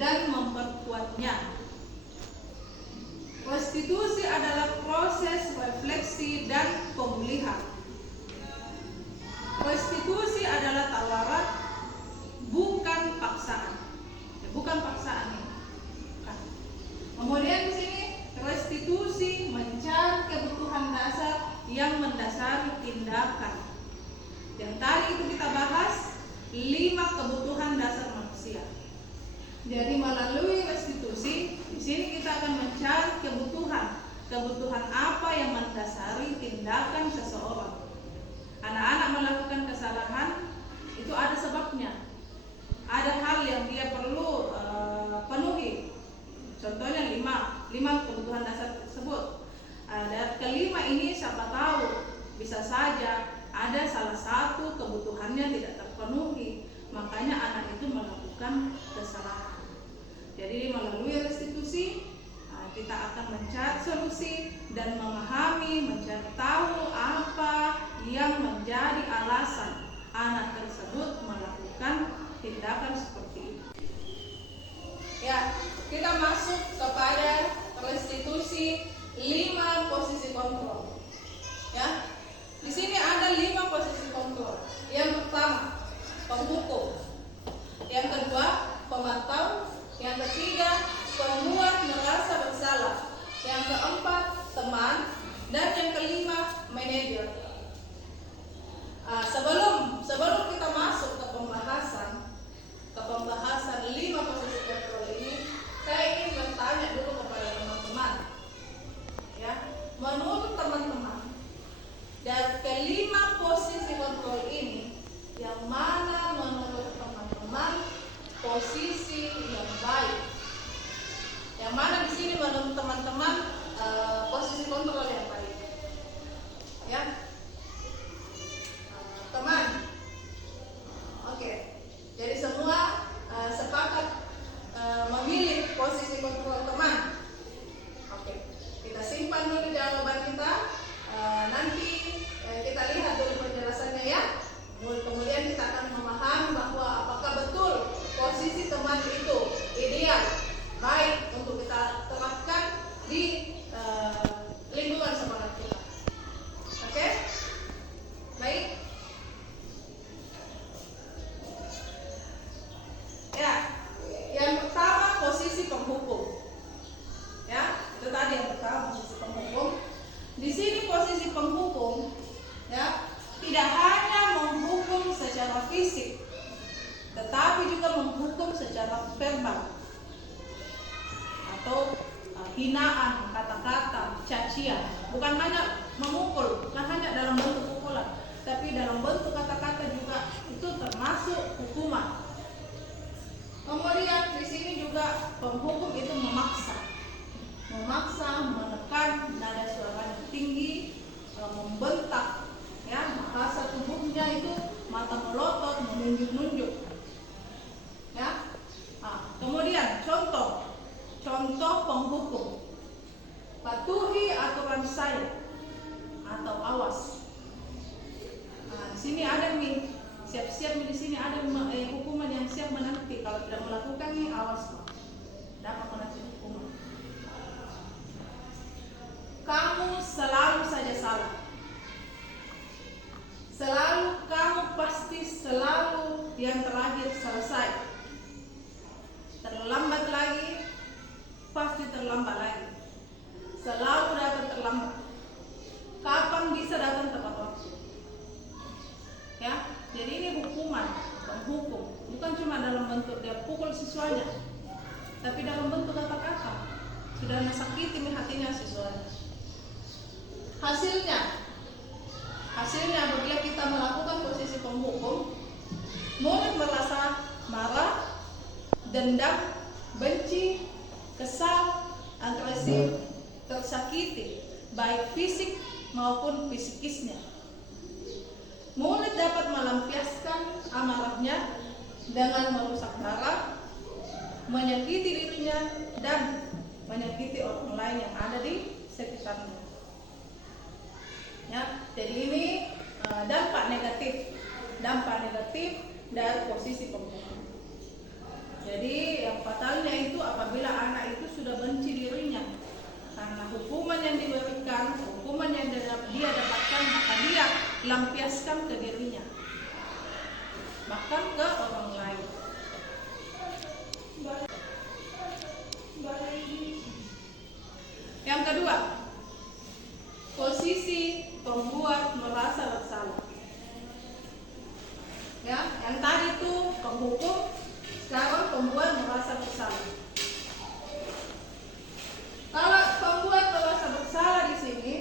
dan memperkuatnya. Restitusi adalah proses refleksi dan pemulihan. Restitusi adalah tawaran, bukan paksaan. Kemudian di sini restitusi mencari kebutuhan dasar yang mendasari tindakan. Yang tadi itu kita bahas 5 kebutuhan dasar manusia. Jadi melalui restitusi di sini kita akan mencari kebutuhan apa yang mendasari tindakan seseorang. Anak-anak melakukan kesalahan itu ada sebabnya, ada hal yang dia perlu penuhi. Contohnya lima kebutuhan dasar tersebut. Dan kelima ini siapa tahu bisa saja ada salah satu kebutuhannya tidak terpenuhi, makanya anak itu melakukan kesalahan. Jadi melalui restitusi kita akan mencari solusi dan memahami, mencari tahu apa yang menjadi alasan anak tersebut melakukan tindakan seperti itu. Ya, kita masuk kepada restitusi 5 posisi kontrol. Ya, di sini ada 5 posisi kontrol. Yang pertama, penghukum. Yang kedua, pemantau. Yang ketiga, pembuat merasa bersalah. Yang keempat, teman. Dan yang kelima, manajer. Sebelum kita masuk ke pembahasan 5 posisi kontrol ini, saya ingin bertanya dulu kepada teman-teman. Ya, menurut teman-teman, dari kelima posisi kontrol ini, yang mana menurut teman-teman posisi yang baik? Yang mana di sini menurut teman-teman posisi kontrol yang baik? Ya, teman. Oke. Jadi semua sepakat memilih posisi kontrol teman. Oke. Kita simpan dulu jawaban kita. Nanti kita lihat dulu penjelasannya ya. Kemudian kita akan memahami bahwa apakah betul posisi teman itu ideal, baik untuk kita terapkan di lingkungan sekolah kita. Oke? Baik. Ya, yang pertama posisi penghukum. Ya, itu tadi yang pertama posisi penghukum. Di sini posisi penghukum, ya, tidak hanya menghukum secara fisik, tetapi juga menghukum secara verbal atau hinaan, kata-kata, cacian. Bukan hanya memukul, bukan hanya dalam bentuk pukulan, tapi dalam bentuk kata-kata juga itu termasuk hukuman. Kemudian di sini juga penghukum itu memaksa, menekan nada suaranya tinggi, membentak, ya, bahasa tubuhnya itu mata melotot, menunjuk-nunjuk, ya. Kemudian contoh penghukum: patuhi aturan saya atau awas. Di sini ada nih, siap-siap di sini ada hukuman yang siap menanti. Kalau tidak melakukan nih, awas, dapat menanti hukuman. Kamu selalu saja salah. Kamu pasti selalu yang terakhir selesai. Terlambat lagi, pasti terlambat lagi. Selalu datang terlambat. Kapan bisa datang tepat waktu? Ya, jadi ini hukuman, penghukum. Bukan cuma dalam bentuk dia pukul siswanya, tapi dalam bentuk kata-kata. Sudah menyakiti hatinya siswanya. Hasilnya apabila kita melakukan posisi penghukum, mulut merasa marah, dendam, benci, kesal, agresif, tersakiti, baik fisik maupun psikisnya. Mulut dapat melampiaskan amarahnya dengan merusak darah, menyakiti dirinya, dan menyakiti orang lain yang ada di sekitarnya. Ya, jadi ini dampak negatif dari posisi penghukum. Jadi yang fatalnya itu apabila anak itu sudah benci dirinya karena hukuman yang diberikan, hukuman yang dia dapatkan, maka dia lampiaskan ke dirinya, bahkan ke orang lain. Yang kedua, posisi pembuat merasa bersalah. Ya, yang tadi itu penghukum, sekarang pembuat merasa bersalah. Kalau pembuat merasa bersalah di sini,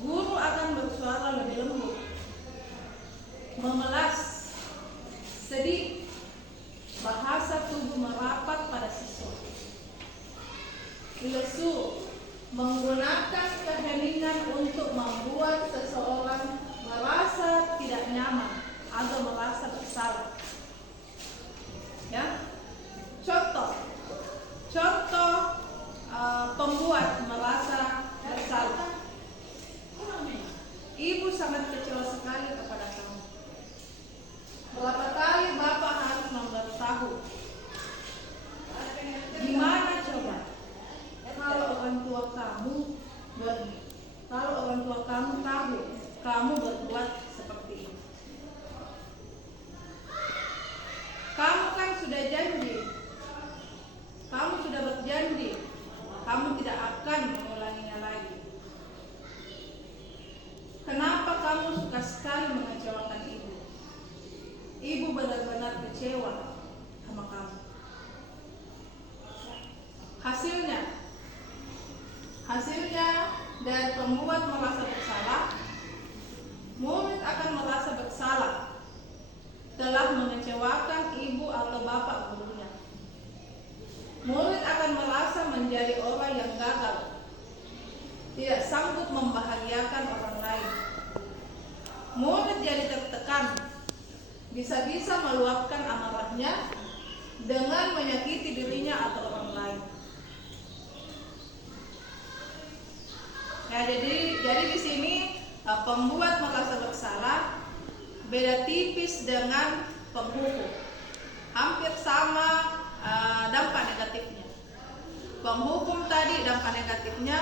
guru akan bersuara lebih lembut, memelas, sedih, bahasa tubuh merapat pada siswa. lesu, menggunakan keheningan untuk membuat seseorang merasa tidak nyaman atau merasa bersalah. Ya, contoh pembuat merasa bersalah. Ibu sangat kecewa sekali kepada kamu. Berapa kali Bapak harus memberitahu? Gimana coba kalau orang tua kamu tahu kamu berbuat seperti ini? Kamu kan sudah janji, kamu sudah berjanji, kamu tidak akan mengulanginya lagi. Kenapa kamu suka sekali mengecewakan ibu? Ibu benar-benar kecewa sama kamu. Hasilnya dari pembuat merasa bersalah, murid akan merasa bersalah telah mengecewakan ibu atau bapak gurunya. Murid akan merasa menjadi orang yang gagal, tidak sanggup membahagiakan orang lain. Murid jadi tertekan, bisa-bisa meluapkan amarahnya dengan menyakiti dirinya atau orang lain. Ya, jadi di sini pembuat merasa bersalah beda tipis dengan penghukum. Hampir sama dampak negatifnya. Penghukum tadi dampak negatifnya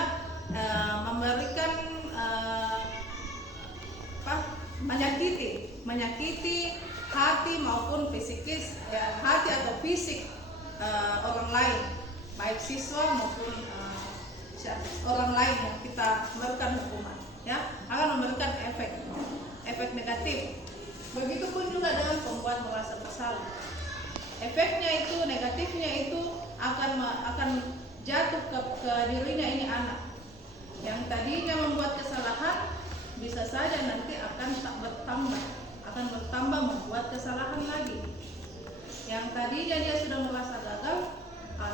memberikan menyakiti hati maupun fisikis, hati atau fisik orang lain, baik siswa maupun orang lain yang kita memberikan hukuman, ya, akan memberikan efek negatif. Begitupun juga dengan pembuat merasa bersalah. Efeknya itu, negatifnya itu akan jatuh ke dirinya ini anak yang tadinya membuat kesalahan, bisa saja nanti akan bertambah membuat kesalahan lagi. Yang tadinya dia sudah merasa gagal,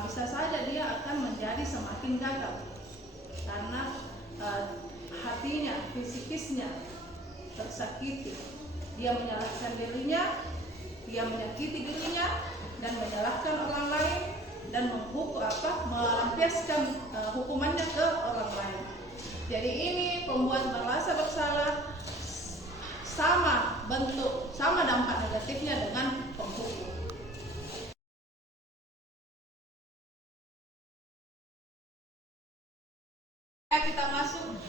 bisa saja dia akan menjadi semakin gagal karena hatinya, fisikisnya tersakiti. Dia menyalahkan dirinya, dia menyakiti dirinya dan menyalahkan orang lain dan melampiaskan hukumannya ke orang lain. Jadi ini pembuat merasa bersalah, sama dampak negatifnya dengan penghukum. Kita masuk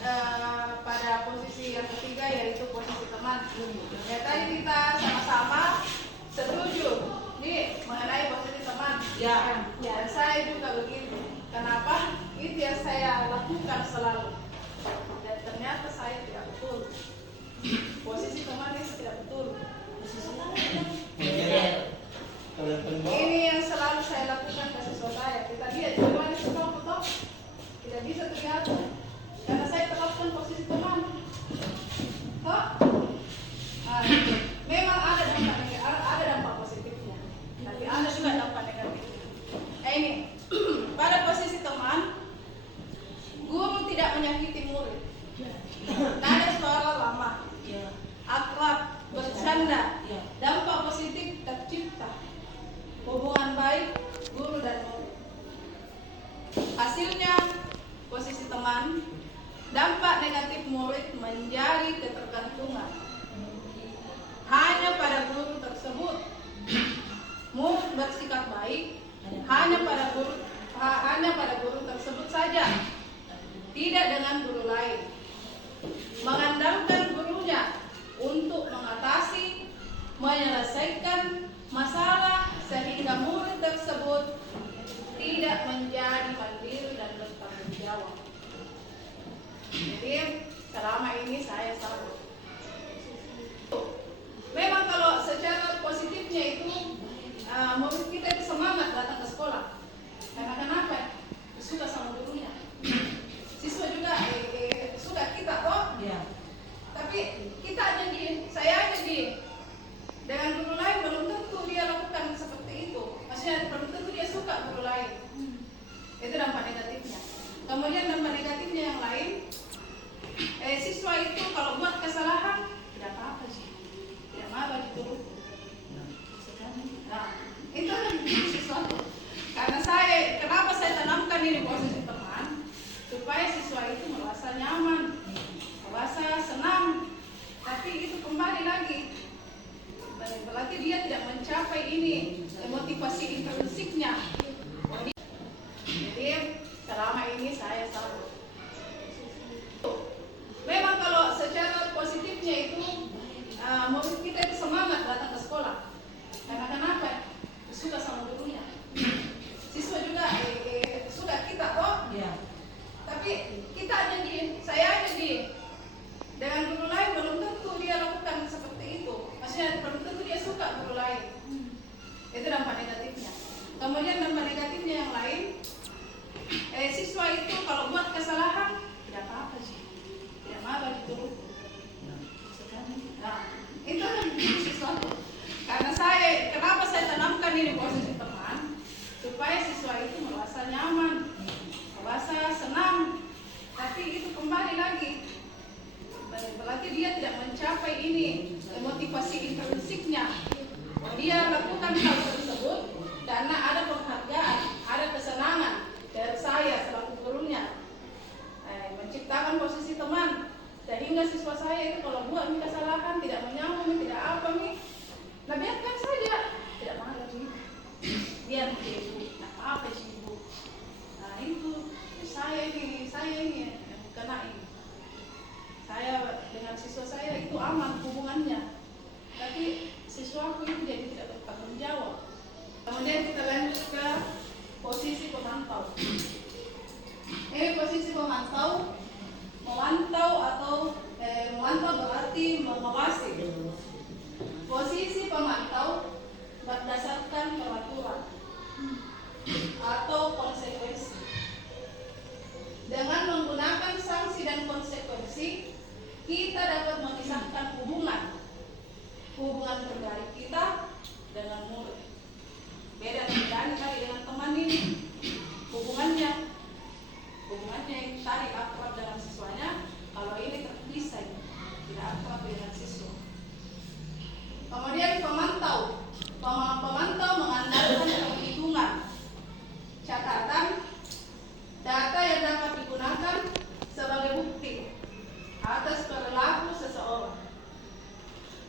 pada posisi yang ketiga, yaitu posisi teman. Ya, tadi kita sama-sama setuju nih mengenai posisi teman. Ya, saya juga begitu. Kenapa? Itu yang saya lakukan selalu. Dan ternyata saya tidak betul. Posisi teman itu tidak betul. Ini yang selalu saya lakukan ke siswa saya. Kita lihat bagaimana semua foto. Tidak bisa terlihat karena saya terapkan posisi teman. Memang ada dampak positifnya, tapi ada juga dampak negatifnya. Ini pada posisi teman, guru tidak menyakiti murid. Nada suara lama, akrab, bercanda, dampak positif tercipta. Hubungan baik guru dan murid. Hasilnya posisi teman, dampak negatif murid menjadi ketergantungan hanya pada guru tersebut. Murid bersikap baik hanya pada guru tersebut saja, tidak dengan guru lain. Mengandalkan gurunya untuk mengatasi, menyelesaikan masalah sehingga murid tersebut tidak menjadi mandiri dan bertanggung jawab. Jadi selama ini saya salah. Memang kalau secara positifnya itu murid kita itu semangat datang ke sekolah. Karena kenapa? Suka sama gurunya. Siswa juga suka kita toh. Tapi kita saya dengan guru lain belum tentu dia lakukan seperti itu. Maksudnya belum tentu dia suka guru lain. Itu dampak negatifnya. ini saya salah. Memang kalau secara positifnya itu murid kita itu semangat datang ke sekolah. Karena kenapa? Suka sama gurunya. Siswa juga suka kita kok. Ya. Tapi kita aja saya aja dengan guru lain belum tentu dia lakukan seperti itu. Maksudnya belum tentu dia suka guru lain. Itu dampak negatifnya. Kemudian dampak negatifnya yang lain, siswa itu kalau buat kesalahan tidak apa-apa sih, tidak apa-apa dituruti. Nah, itu yang bikin siswa. Karena kenapa saya tanamkan ini posisi teman, supaya siswa itu merasa nyaman, merasa senang. Tapi itu kembali lagi, berarti dia tidak mencapai ini motivasi intrinsiknya. Dia lakukan hal tersebut karena ada penghargaan, ada kesenangan dari saya selaku gurunya, menciptakan posisi teman, sehingga siswa saya itu kalau buat kesalahan tidak menyambung, tidak apa nih, nah biarkan saja, tidak masalah sih, biar ibu, nah apa sih ibu, nah itu saya ini yang kena ini, saya dengan siswa saya itu aman hubungannya, tapi siswaku itu jadi tidak bertanggung jawab. Kemudian kita lanjut ke posisi pemantau. Ini posisi pemantau, memantau berarti mengawasi. Posisi pemantau berdasarkan peraturan atau konsekuensi. Dengan menggunakan sanksi dan konsekuensi, kita dapat memisahkan hubungan pribadi kita dengan murid. Beda dengan tadi dengan teman ini, hubungannya yang tadi akrab dengan siswanya, kalau ini terpisah, tidak akrab dengan siswa. Kemudian pemantau mengandalkan penghitungan, catatan, data yang dapat digunakan sebagai bukti atas perilaku seseorang.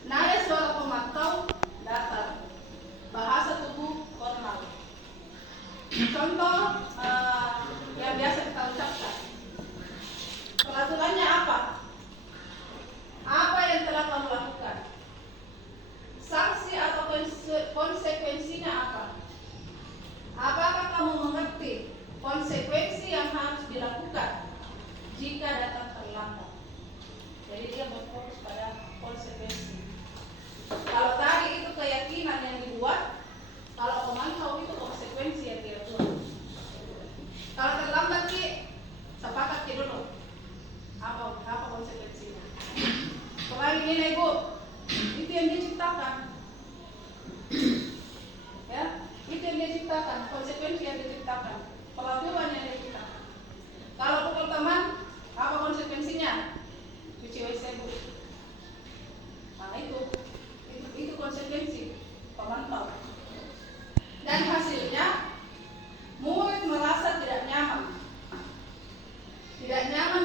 Nada suara pemantau datar, bahasa tubuh formal. Contoh yang biasa kita ucapkan. Peraturannya apa? Apa yang telah kamu lakukan? Sanksi atau konsekuensinya apa? Apakah kamu mengerti konsekuensi yang harus dilakukan jika datang terlambat? Jadi dia berfokus pada konsekuensi. Kalau tadi itu keyakinan yang dibuat, kalau pemantau itu konsekuensi yang dia buat. Kalau terlambat sih, sepakat dulu. Apa konsekuensinya? Kemarin ini ibu, itu yang dia ciptakan. Ya, itu yang dia ciptakan, konsekuensi yang dia ciptakan, perlakuan yang dia ciptakan. Kalau pukul teman, apa konsekuensinya? Cuci WC bu. Nah itu konsekuensi pemantau. Dan hasilnya murid merasa tidak nyaman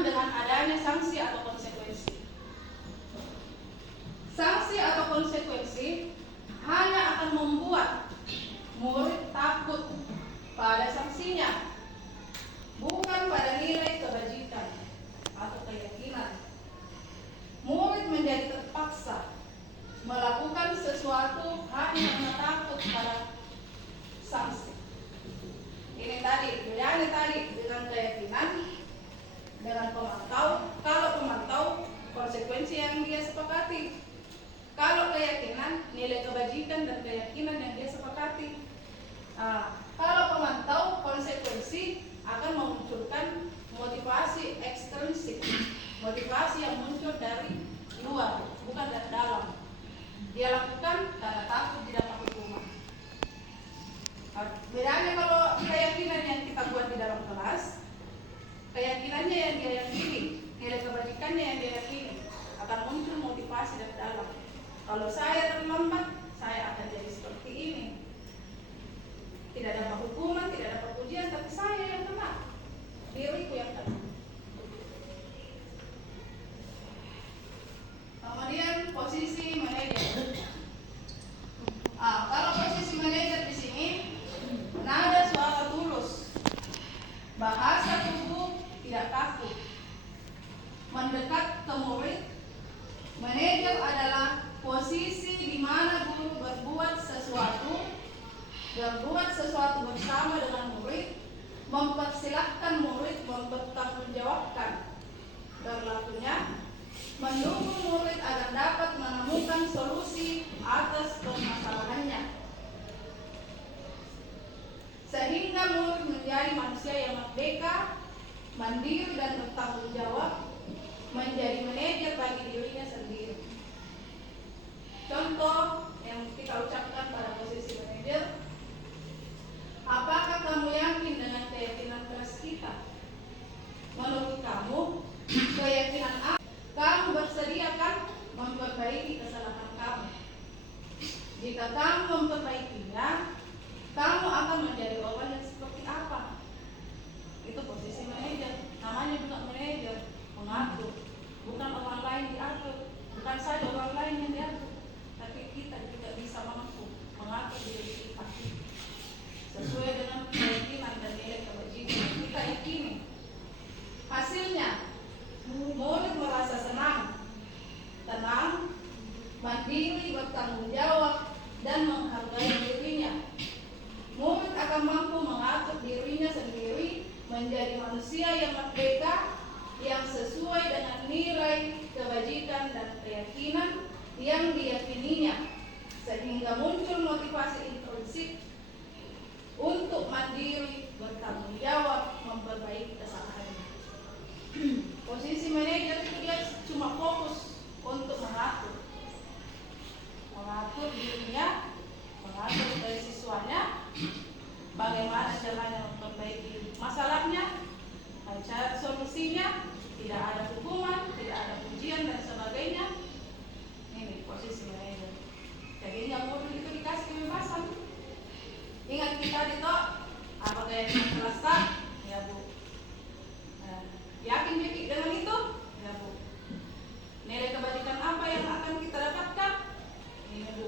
dengan adanya sanksi atau konsekuensi. Sanksi atau konsekuensi hanya akan membuat murid takut pada sanksinya, bukan pada nilai kebajikan atau keyakinan. Murid menjadi terpaksa melakukan sesuatu hanya karena takut pada sanksi. Ini tadi, bedanya tadi dengan keyakinan, dengan pemantau. Kalau pemantau, konsekuensi yang dia sepakati. Kalau keyakinan, nilai kebajikan dan keyakinan yang dia sepakati. Kalau pemantau, konsekuensi akan memunculkan motivasi ekstrinsik, motivasi yang muncul dari luar, bukan dari dalam. Dia lakukan karena takut tidak dapat hukuman. Bedanya kalau keyakinan yang kita buat di dalam kelas, keyakinannya yang dia yakini, nilai kebajikannya yang dia yakini, akan muncul motivasi dari dalam. Kalau saya terlambat, saya akan jadi seperti ini. Tidak dapat hukuman, tidak dapat ujian, tapi saya yang kena, diriku yang kena. Kemudian posisi manajer. Kalau posisi manajer di sini, nada suara tulus, bahasa tubuh tidak kaku. Mendekat ke murid. Manajer adalah posisi di mana guru berbuat sesuatu bersama dengan murid, mempersilahkan murid mempertanggungjawabkan berlakunya, mendukung murid agar dapat menemukan solusi atas permasalahannya, sehingga murid menjadi manusia yang merdeka, mandiri dan bertanggung jawab, menjadi manajer bagi dirinya sendiri. Contoh yang kita ucapkan pada posisi manajer, apakah kamu yakin dengan keyakinan keras kita? Menurut kamu, keyakinan apa? Kamu bersedia kan memperbaiki kesalahan kamu? Jika kamu memperbaikinya, kamu akan menjadi orang yang seperti apa? Itu posisi manajer. Namanya juga manajer, mengatur. Bukan orang lain diatur, bukan saja orang lain yang diatur, tapi kita juga bisa mampu mengatur diri kita sesuai dengan keyakinan dan nilai kebajikan yang kita yakini. Hasilnya, murid merasa senang, tenang, mandiri, bertanggung jawab, dan menghargai dirinya. Murid akan mampu mengatur dirinya sendiri menjadi manusia yang merdeka, yang sesuai dengan nilai kebajikan dan keyakinan yang diyakininya, sehingga muncul motivasi intrinsik untuk mandiri, bertanggung jawab, memperbaiki kesalahannya. Posisi manajer itu dia cuma fokus untuk mengatur dirinya, mengatur dari siswanya, bagaimana caranya memperbaiki masalahnya, mencari solusinya, tidak ada hukuman, tidak ada pujian dan sebagainya. Ini posisi manajer. Jadi yang murid itu dikasih kebebasan. Ingat kita itu apakah yang kelas tak? Ya Bu. Yakin Biki dengan itu? Ya Bu. Nilai kebajikan apa yang akan kita dapatkan? Ini Bu.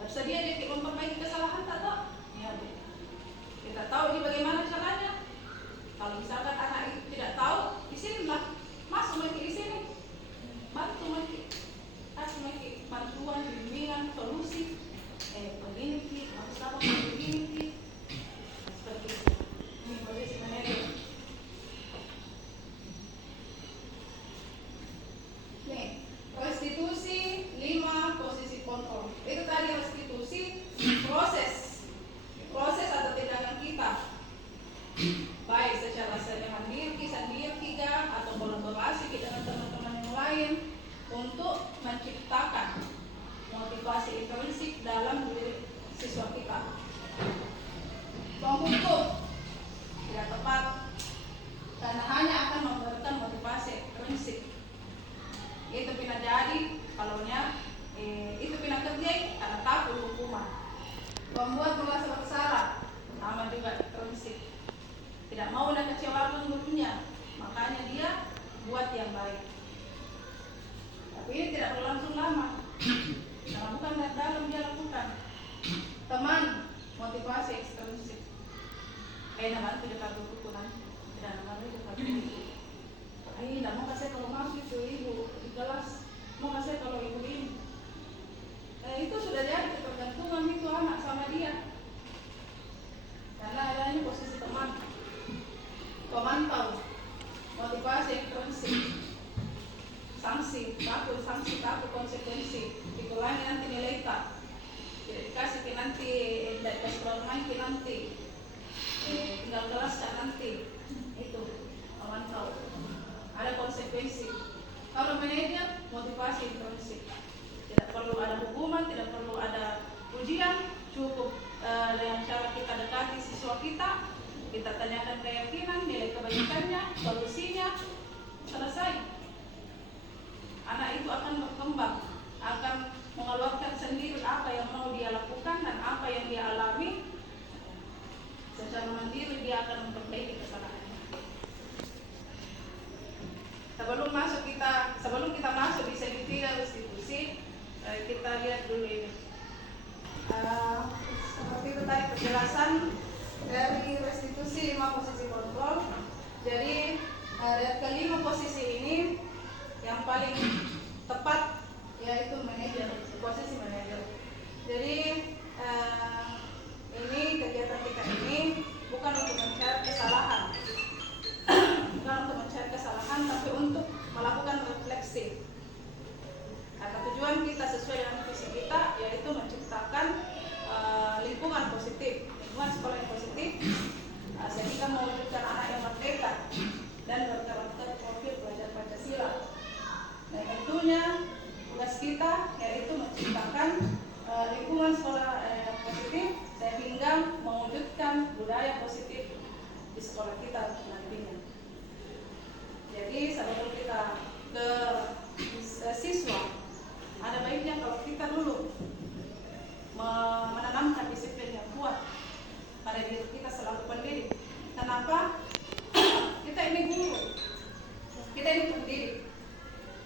Bersedia Biki memperbaiki kesalahan tak toh? Ya Bu. Kita tahu ini bagaimana caranya. Kalau misalkan anak itu tidak tahu, di sini lah, masuk lagi di sini, bantu lagi, kasih lagi bantuan, bimbingan, solusi, begini ki, harus apa begini ki, seperti itu. Ini posisi manajer. Nih, restitusi 5 posisi kontrol. Itu tadi restitusi proses atau tindakan kita. Baik secara sendiri atau kolaborasi dengan teman-teman yang lain untuk menciptakan motivasi intrinsik dalam diri siswa kita. Menghukum tidak tepat karena hanya akan memberikan motivasi intrinsik. Itu pina jadi kalaunya itu pina kerja karena takut hukuman. Membuat merasa bersalah sama juga intrinsik. Tidak mau nak kecewakan gurunya, makanya dia buat yang baik. Tapi ini tidak berlangsung lama, karena bukan dari dalam dia lakukan. Teman, motivasi ekstrinsik. Nama itu dekat buku nanti, dan nama itu dekat buku. Tidak mau kasih kalau masuk itu ibu di kelas, mau kasih kalau ibu ini. Itu sudah jadi ketergantungan itu anak sama dia, karena adanya posisi teman. Pemantau, motivasi intrinsik, sanksi takut konsekuensi, dikurangi nanti nilai tak, dikasih nanti kasih main nanti, tinggal kelas kan nanti, itu pemantau, ada konsekuensi. Kalau manajer, motivasi intrinsik, tidak perlu ada hukuman, tidak perlu ada ujian, cukup dengan cara kita dekati siswa kita. Kita tanyakan keyakinan, nilai kebajikannya, solusinya, selesai. Anak itu akan berkembang, akan mengeluarkan sendiri apa yang mau dia lakukan dan apa yang dia alami. Secara mandiri dia akan memperbaiki kesalahannya. Sebelum kita masuk di segitiga restitusi, kita lihat dulu ini. Seperti itu tadi penjelasan dari restitusi 5 posisi kontrol. Jadi dan kelima posisi ini yang paling tepat yaitu manajer, posisi manajer. Jadi ini kegiatan kita ini bukan untuk mencari kesalahan, bukan untuk mencari kesalahan, tapi untuk melakukan refleksi. Karena tujuan kita sesuai dengan visi kita yaitu menciptakan lingkungan positif, lingkungan sekolah yang positif, sehingga mewujudkan anak yang merdeka dan berkarakter profil pelajar Pancasila. Nah, tentunya tugas kita yaitu menciptakan lingkungan sekolah positif sehingga mewujudkan budaya positif di sekolah kita nantinya. Jadi sebelum kita ke siswa, ada baiknya kalau kita dulu menanamkan disiplin yang kuat pada diri kita selaku pendidik. Kenapa? Kita ini guru, kita ini pendidik,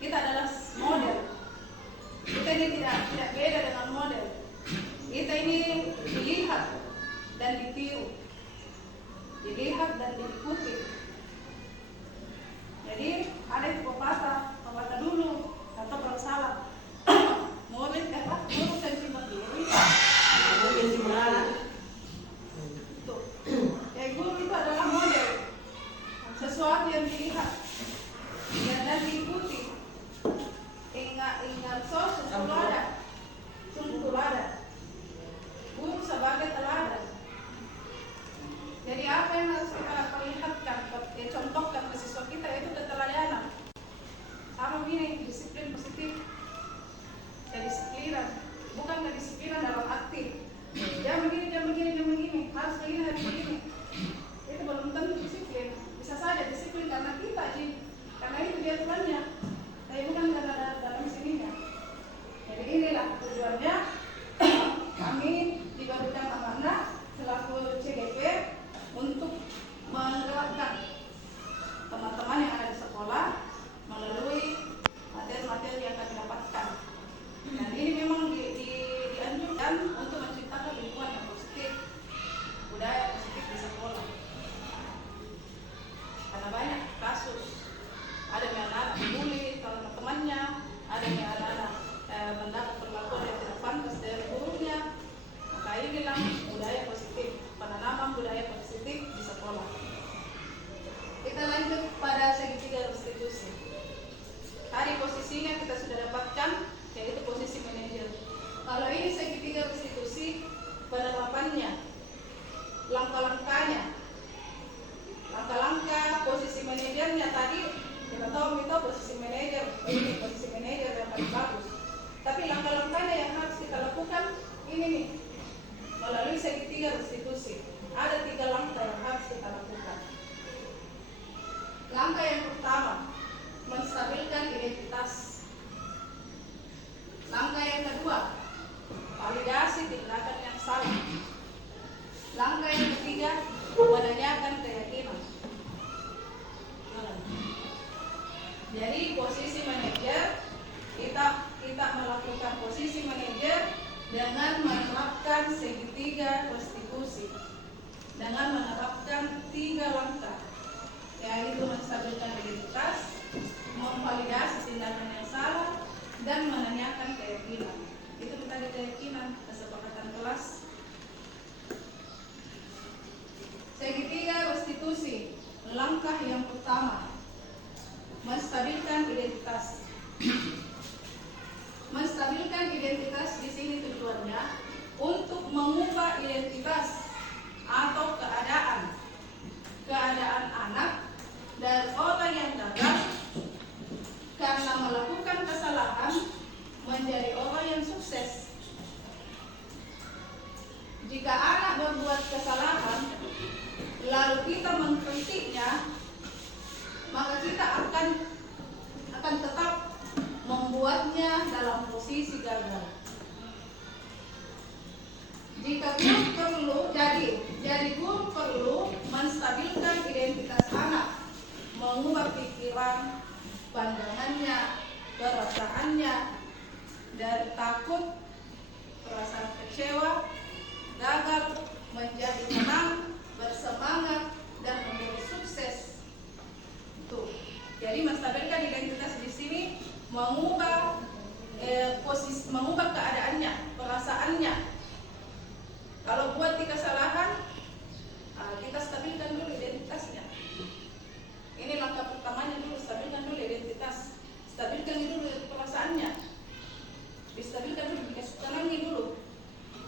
kita adalah model. Kita ini tidak beda dengan model. Kita ini dilihat dan ditiru, dilihat dan diikuti. Jadi ada itu pepatah dulu atau kalau salah, murid guru sensi berdiri. Tuh, guru itu adalah model, sesuatu yang dilihat dan diikuti. Ingat sungguh teladan. Guru sebagai teladan. Jadi apa yang harus kita perlihatkan, contohkan ke siswa kita itu keteladanan. Sama begini, disiplin positif, kedisiplinan, bukan kedisiplinan dalam arti jam begini, harus begini. Itu belum tentu disiplin. Bisa saja disiplin karena kita karena itu dia tuannya, tapi bukan karena dalam sininya. Jadi inilah tujuannya kami diberikan amanah selaku CGP untuk menggerakkan teman-teman yang ada di sekolah melalui materi-materi yang kami dapatkan. Dan ini memang dianjurkan untuk menciptakan lingkungan yang positif, budaya positif di sekolah. Karena banyak kasus, ada yang anak-anak dibully kalau temannya, ada yang anak-anak mendapat perlakuan yang tidak pantas dari gurunya. Maka inilah budaya positif, penanaman budaya positif di sekolah. Kita lanjut pada segitiga restitusi. Tadi posisinya kita sudah dapatkan, yaitu posisi manajer. Kalau ini segitiga restitusi, penerapannya, langkah-langkahnya, langkah-langkah posisi manajernya tadi kita tahu posisi manajer, ini posisi manajer yang paling bagus. Tapi langkah-langkahnya yang harus kita lakukan ini nih, melalui segitiga restitusi. Ada 3 langkah yang harus kita lakukan. Langkah yang pertama, menstabilkan identitas. Langkah yang kedua, validasi tindakan yang salah. Langkah yang ketiga, menanyakan keyakinan. Jadi posisi manajer, kita melakukan posisi manajer dengan menerapkan segitiga restitusi, dengan menerapkan 3 langkah, yaitu menstabilkan identitas, memvalidasi tindakan yang salah, dan menanyakan keyakinan. Itu tadi keyakinan, kesepakatan kelas. Segitiga restitusi, langkah yang pertama, menstabilkan identitas. Menstabilkan identitas di sini tujuannya untuk mengubah identitas atau keadaan anak dari orang yang gagal karena melakukan kesalahan menjadi orang yang sukses. Jika anak berbuat kesalahan lalu kita mengkritiknya, maka kita akan tetap membuatnya dalam posisi gagal. Jika guru perlu, jadi guru perlu menstabilkan identitas anak, mengubah pikiran, pandangannya, perasaannya dari takut, perasaan kecewa, gagal, menjadi tenang, bersemangat, dan menjadi sukses. Tuh. mengubah mengubah keadaannya, perasaannya. Kalau buat kesalahan, kita stabilkan dulu identitasnya. Ini langkah pertamanya dulu, stabilkan dulu identitas, stabilkan dulu perasaannya, distabilkan dulu, dikasih tenangin dulu,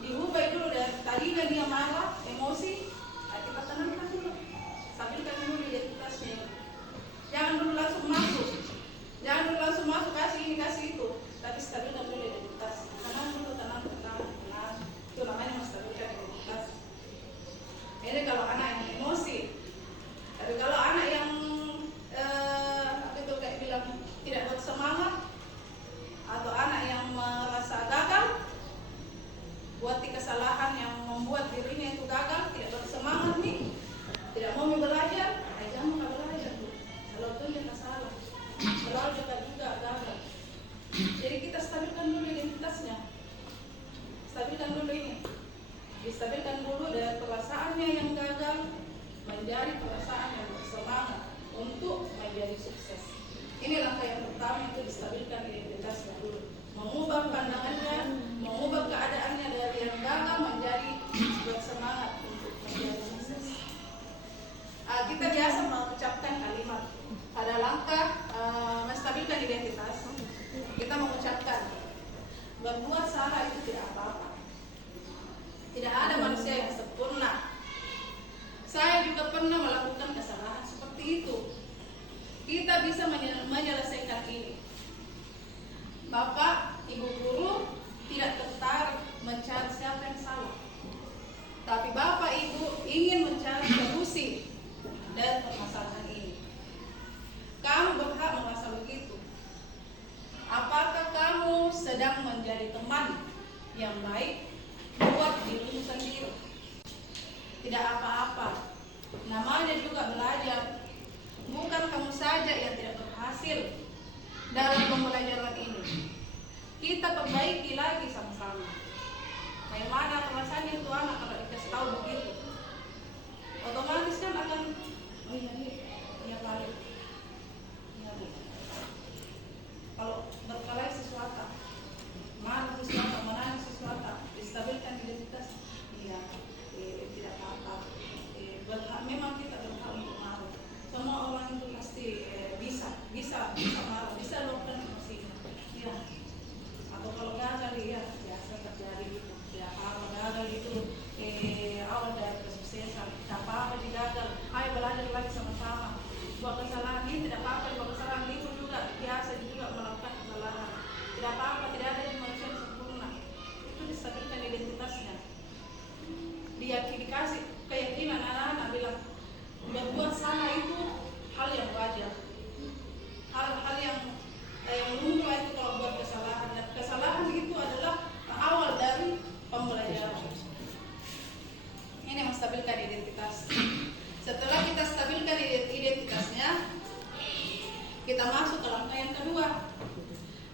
diubah dulu dari tadinya dia marah, emosi, kita tenangkan dulu, stabilkan dulu identitasnya. Jangan dulu langsung masuk, kasih ini kasih itu, tapi stabilkan dulu identitas. Tenang dulu, tenang. Itu namanya menstabilkan identitas. Ini kalau anak yang emosi. Tapi kalau anak yang kayak bilang tidak bersemangat, atau anak yang merasa gagal, buat kesalahan yang membuat dirinya itu gagal, tidak bersemangat nih, tidak mau belajar, jangan belajar tuh. Kalau itu dia salah, kalau juga gagal. Jadi kita stabilkan dulu identitasnya, stabilkan dulu ini, distabilkan dulu dari perasaannya yang gagal menjadi perasaan yang bersemangat untuk menjadi sukses. Ini langkah yang pertama, itu distabilkan identitasnya dulu, mengubah pandangannya, mengubah keadaannya dari yang gagal menjadi bersemangat untuk menjadi sukses. Kita biasa mengucapkan kalimat pada langkah menstabilkan identitas. Kita mengucapkan berbuat salah itu tidak apa-apa. Tidak ada manusia yang sempurna. Saya juga pernah melakukan kesalahan seperti itu. Kita bisa menyelesaikan ini. Bapak, Ibu guru tidak tertarik mencari siapa yang salah, tapi Bapak Ibu ingin mencari solusi dari permasalahan ini. Kamu berhak merasa begitu. Apakah kamu sedang menjadi teman yang baik buat dirimu sendiri? Tidak apa-apa. Namanya juga belajar. Bukan kamu saja yang tidak berhasil dalam pembelajaran ini. Kita perbaiki lagi sama-sama. Bagaimana perasaan itu anak kalau dikasih tahu begitu? Otomatis kan akan, oh iya balik. Iya Bu. Kalau berkelahi sesuatu, marah sesuatu, menangis sesuatu, distabilkan identitas. Iya, tidak apa-apa. Memang kita berhak untuk marah. Semua orang itu pasti bisa marah, bisa luapkan emosinya. Iya. Atau kalau gagal, ya biasa terjadi gitu. Ya apa gagal itu awal dari kesuksesan. Tidak apa-apa digagal. Ayo belajar lagi sama-sama. Buat kesalahan ini tidak apa-apa. Buat kesalahan itu juga biasa juga melakukan kesalahan. Tidak apa-apa. Tidak ada manusia yang sempurna. Itu distabilkan identitasnya. Dia dikasih keyakinan anak-anak bilang berbuat salah itu hal yang wajar. Hal yang lumrah itu kalau buat kesalahan. Dan kesalahan itu adalah awal dari pembelajaran. Ini menstabilkan identitas. Setelah kita stabilkan identitasnya, kita masuk ke langkah yang kedua,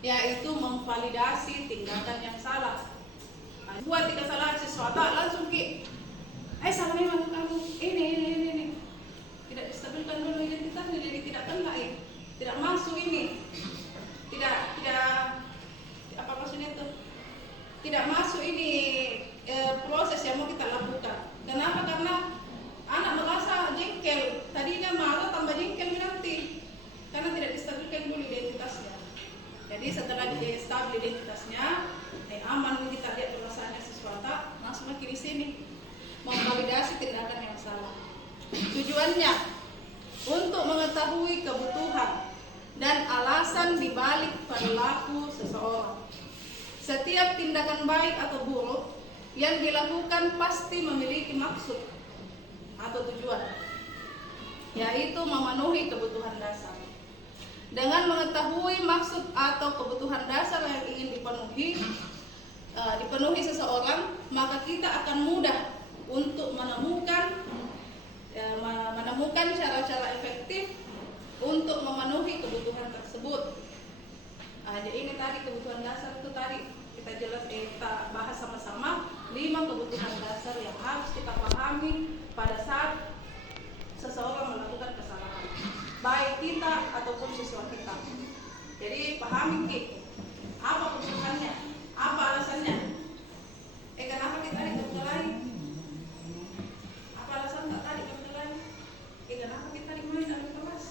yaitu memvalidasi tindakan yang salah. Buat kesalahan sesuatu langsung salah memang kamu ini. Tidak distabilkan dulu identitasnya, jadi tidak kena tidak masuk ini. Tidak apa maksudnya itu? Tidak masuk ini proses yang mau kita lakukan. Kenapa? Karena anak merasa jengkel, tadinya marah tambah jengkel nanti, karena tidak distabilkan dulu identitasnya. Jadi setelah distabil identitasnya, aman kita lihat perasaannya sesuatu, langsung makin di sini memvalidasi tindakan yang salah. Tujuannya untuk mengetahui kebutuhan dan alasan dibalik perilaku seseorang. Setiap tindakan baik atau buruk yang dilakukan pasti memiliki maksud atau tujuan, yaitu memenuhi kebutuhan dasar. Dengan mengetahui maksud atau kebutuhan dasar yang ingin dipenuhi seseorang, maka kita akan mudah untuk menemukan cara-cara efektif untuk memenuhi kebutuhan tersebut. Jadi ini tadi kebutuhan dasar itu tadi kita bahas sama-sama 5 kebutuhan dasar yang harus kita pahami pada saat seseorang melakukan kesalahan, baik kita ataupun siswa kita. Jadi pahami Ki, apa kebutuhannya, apa alasannya. Kenapa kita tarik ke lain? Apa alasan tak tarik ke lain? Kenapa kita tarik main dalam kelas?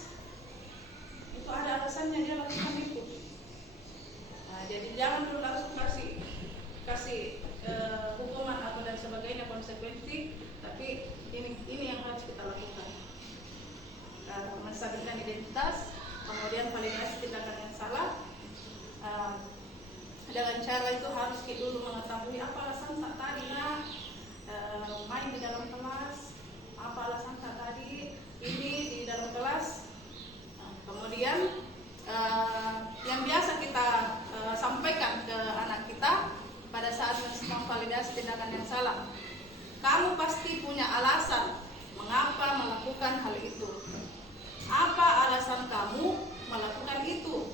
Itu ada alasannya dia lakukan itu. Nah, jadi jangan dulu langsung kasih hukuman atau dan sebagainya, konsekuensi, tapi ini yang harus kita lakukan. Menstabilkan identitas, kemudian validasi tindakan yang salah. Dengan cara itu harus kita dulu mengetahui apa alasan tak tadi main di dalam kelas, apa alasan tak tadi ini di dalam kelas. Kemudian yang biasa kita sampaikan ke anak kita pada saat memvalidasi tindakan yang salah, kamu pasti punya alasan mengapa melakukan hal itu. Apa alasan kamu melakukan itu?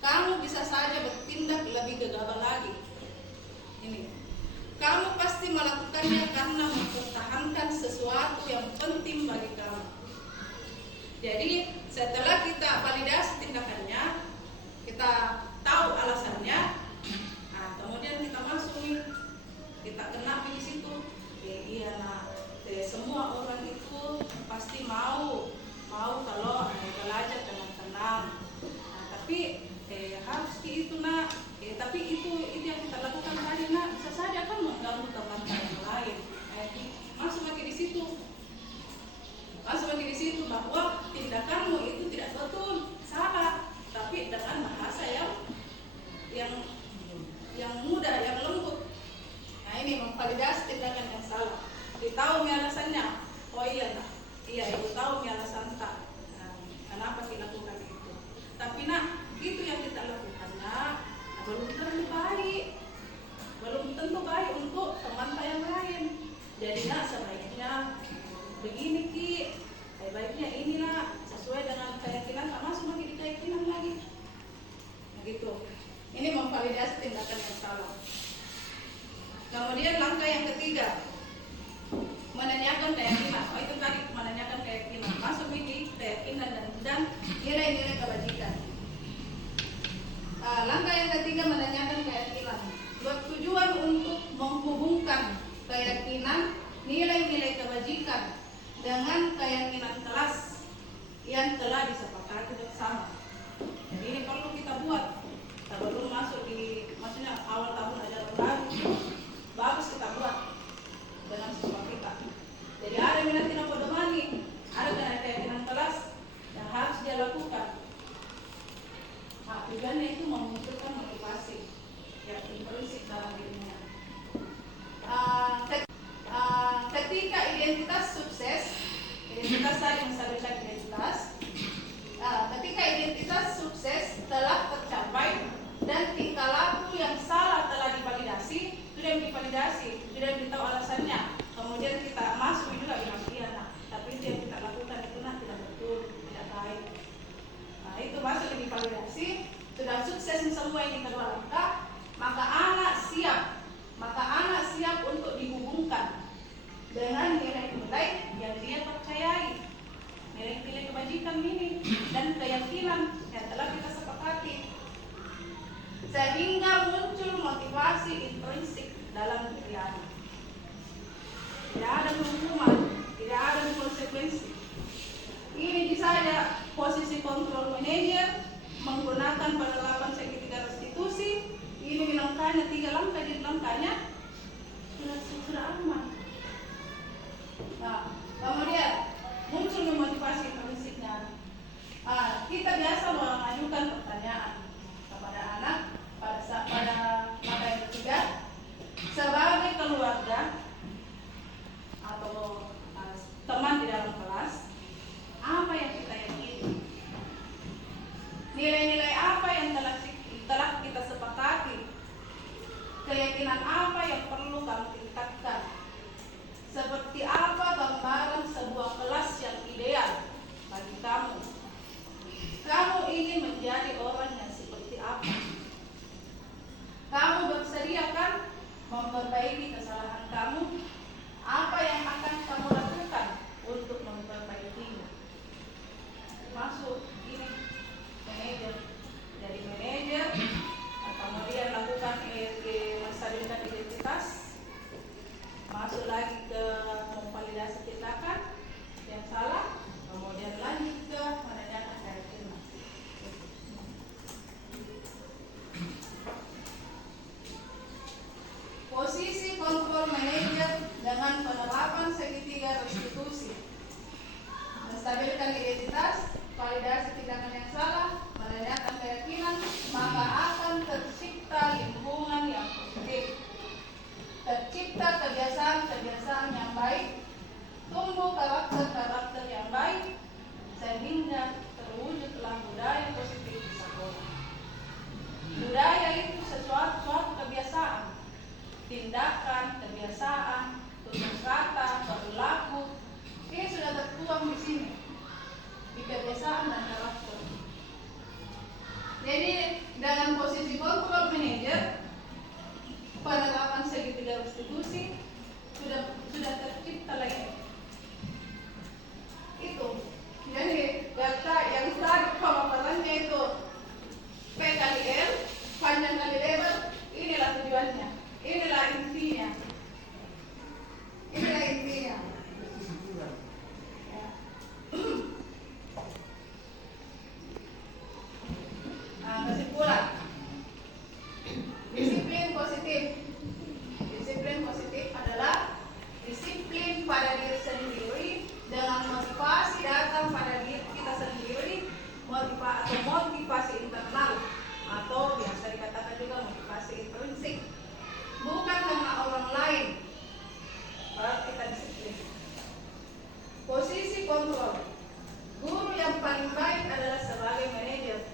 Kamu bisa saja bertindak lebih gegabah lagi. Ini, kamu pasti melakukannya karena mempertahankan sesuatu yang penting bagi kamu. Jadi setelah kita validasi tindakannya, kita tahu alasannya, kemudian kita masuk nih, kita kena di situ. Iya nak, semua orang itu pasti mau kalau belajar dengan tenang. Tapi harus itu nak, tapi itu yang kita lakukan tadi nak, bisa saja kan mengganggu teman yang lain. Masuk lagi di situ bahwa tindakanmu itu tidak betul, salah, tapi dengan bahasa yang mudah, yang lembut. Nah ini memvalidasi tindakan yang salah. Ditahu alasannya. Oh iya nak, iya ibu tahu alasan tak. Kenapa kita lakukan itu? Tapi nak, itu yang kita lakukan nak, belum tentu baik untuk teman yang lain. Jadi nak sebaiknya begini Ki, baiknya inilah sesuai dengan keyakinan, tak masuk lagi di keyakinan lagi. Nah, gitu. Ini memvalidasi tindakan yang salah. Kemudian langkah yang ketiga, menanyakan keyakinan. Oh itu tadi menanyakan keyakinan. Masuk di keyakinan dan nilai-nilai kebajikan. Langkah yang ketiga, menanyakan keyakinan. Bertujuan untuk menghubungkan keyakinan, nilai-nilai kebajikan dengan keyakinan kelas yang telah disepakati bersama. Jadi ini perlu kita buat. Sebelum masuk maksudnya awal tahun ajaran baru, bagus kita buat dengan siswa kita. Jadi ada yang nanti pedomani, ada keyakinan kelas yang harus dia lakukan. Tujuannya itu memunculkan motivasi yang intrinsik dalam dirinya. Ketika identitas sukses, identitas tadi menstabilkan identitas. Ketika identitas sukses telah tercapai dan tingkah laku yang salah telah divalidasi, sudah divalidasi, sudah ditahu alasannya. Kemudian kita masuk juga bilang iya nak, tapi itu yang kita lakukan itu nak tidak betul, tidak baik. Nah itu masuk divalidasi, sudah sukses semua ini kedua langkah, maka anak siap untuk dihubungkan dengan nilai-nilai yang dia percayai, nilai-nilai kebajikan ini dan keyakinan yang telah kita sepakati, sehingga muncul motivasi intrinsik dalam diri anak. Tidak ada hukuman, tidak ada konsekuensi. Ini bisa saja posisi kontrol manajer menggunakan penerapan segitiga restitusi. Ini langkahnya 3 langkah, jadi langkahnya sudah aman. Nah, kemudian muncul motivasi intrinsiknya. Kita biasa mengajukan pertanyaan kepada anak pada mata yang ketiga, sebagai keluarga atau teman di dalam kelas, apa yang kita yakini? Nilai-nilai apa yang telah kita sepakati? Keyakinan apa yang perlu kami tingkatkan? Seperti apa gambaran sebuah kelas atau motivasi internal atau biasa dikatakan juga motivasi intrinsik, bukan karena orang lain. Baru kita disiplin. Posisi kontrol. Guru yang paling baik adalah sebagai manajer.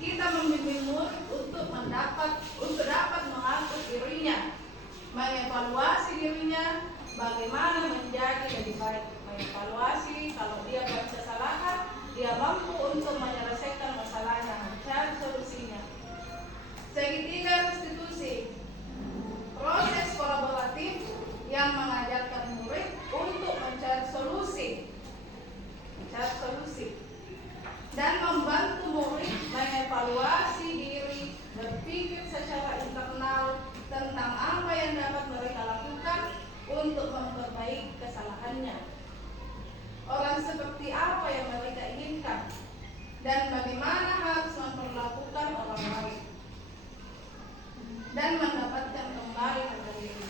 Kita membimbing murid untuk dapat mengatur dirinya, mengevaluasi dirinya, bagaimana menjadi lebih baik, mengevaluasi kalau dia buat kesalahan, dia mampu untuk menyelesaikan masalahnya, mencari solusinya. Segitiga restitusi, proses kolaboratif yang mengajarkan murid untuk mencari solusi dan membantu murid mengevaluasi diri, berpikir secara internal tentang apa yang dapat mereka lakukan untuk memperbaiki kesalahannya. Orang seperti apa yang mereka inginkan dan bagaimana harus memperlakukan orang lain dan mendapatkan kembali harga diri.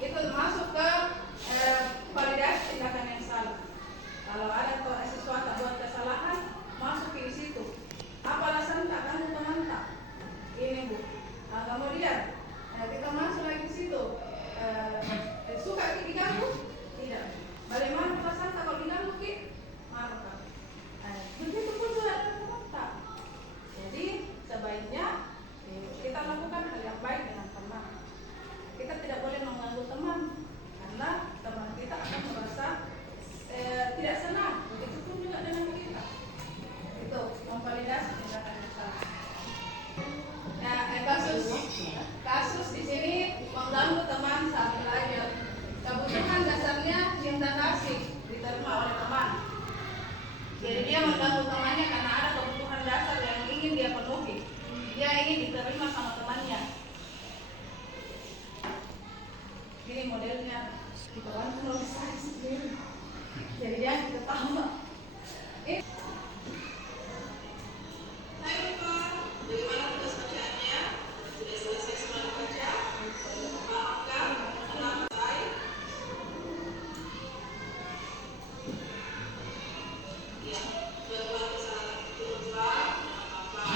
Itu masuk ke validasi tindakan yang salah. Kalau ada siswa tak buat kesalahan, masuk di situ. Apa alasan tak kamu menantang? Ini Bu. Nah, kemudian kita masuk lagi di situ. Suka diganggu? Tidak. Bagaimana perasaan kalau diganggu? Marah. Begitu pun sudah ada menantang. Jadi sebaiknya kita lakukan hal yang baik dengan teman. Kita tidak boleh mengganggu teman, karena teman kita akan merasa tidak senang. Begitu pun juga dengan kita. Itu memvalidasi tindakan yang salah. Nah, kasus di sini mengganggu teman saat belajar. Kebutuhan dasarnya cinta kasih diterima oleh teman. Jadi dia mengganggu temannya karena ada kebutuhan dasar yang ingin dia penuhi. Dia ingin diterima sama temannya. Ini modelnya di bawah kalau saya sendiri. Jadi dia ketawa. Hai lupa, bagaimana tugas bacaannya? Sudah selesai semua dibaca? Maafkan, selesai. Ya, buat kesalahan itu lupa, apa-apa.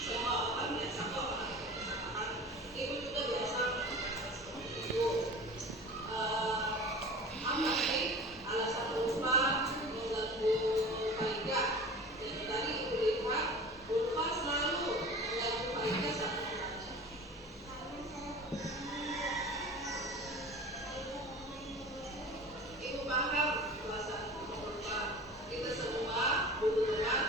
Semua orang biasa kok melakukan kesalahan. Ibu juga biasa melakukan seperti itu. Apa sih alasan lupa mengganggu Faika? Yang tadi Ibu lihat, lupa selalu mengganggu Faika saat belajar. Ibu paham perasaan lupa. Kita semua butuh teman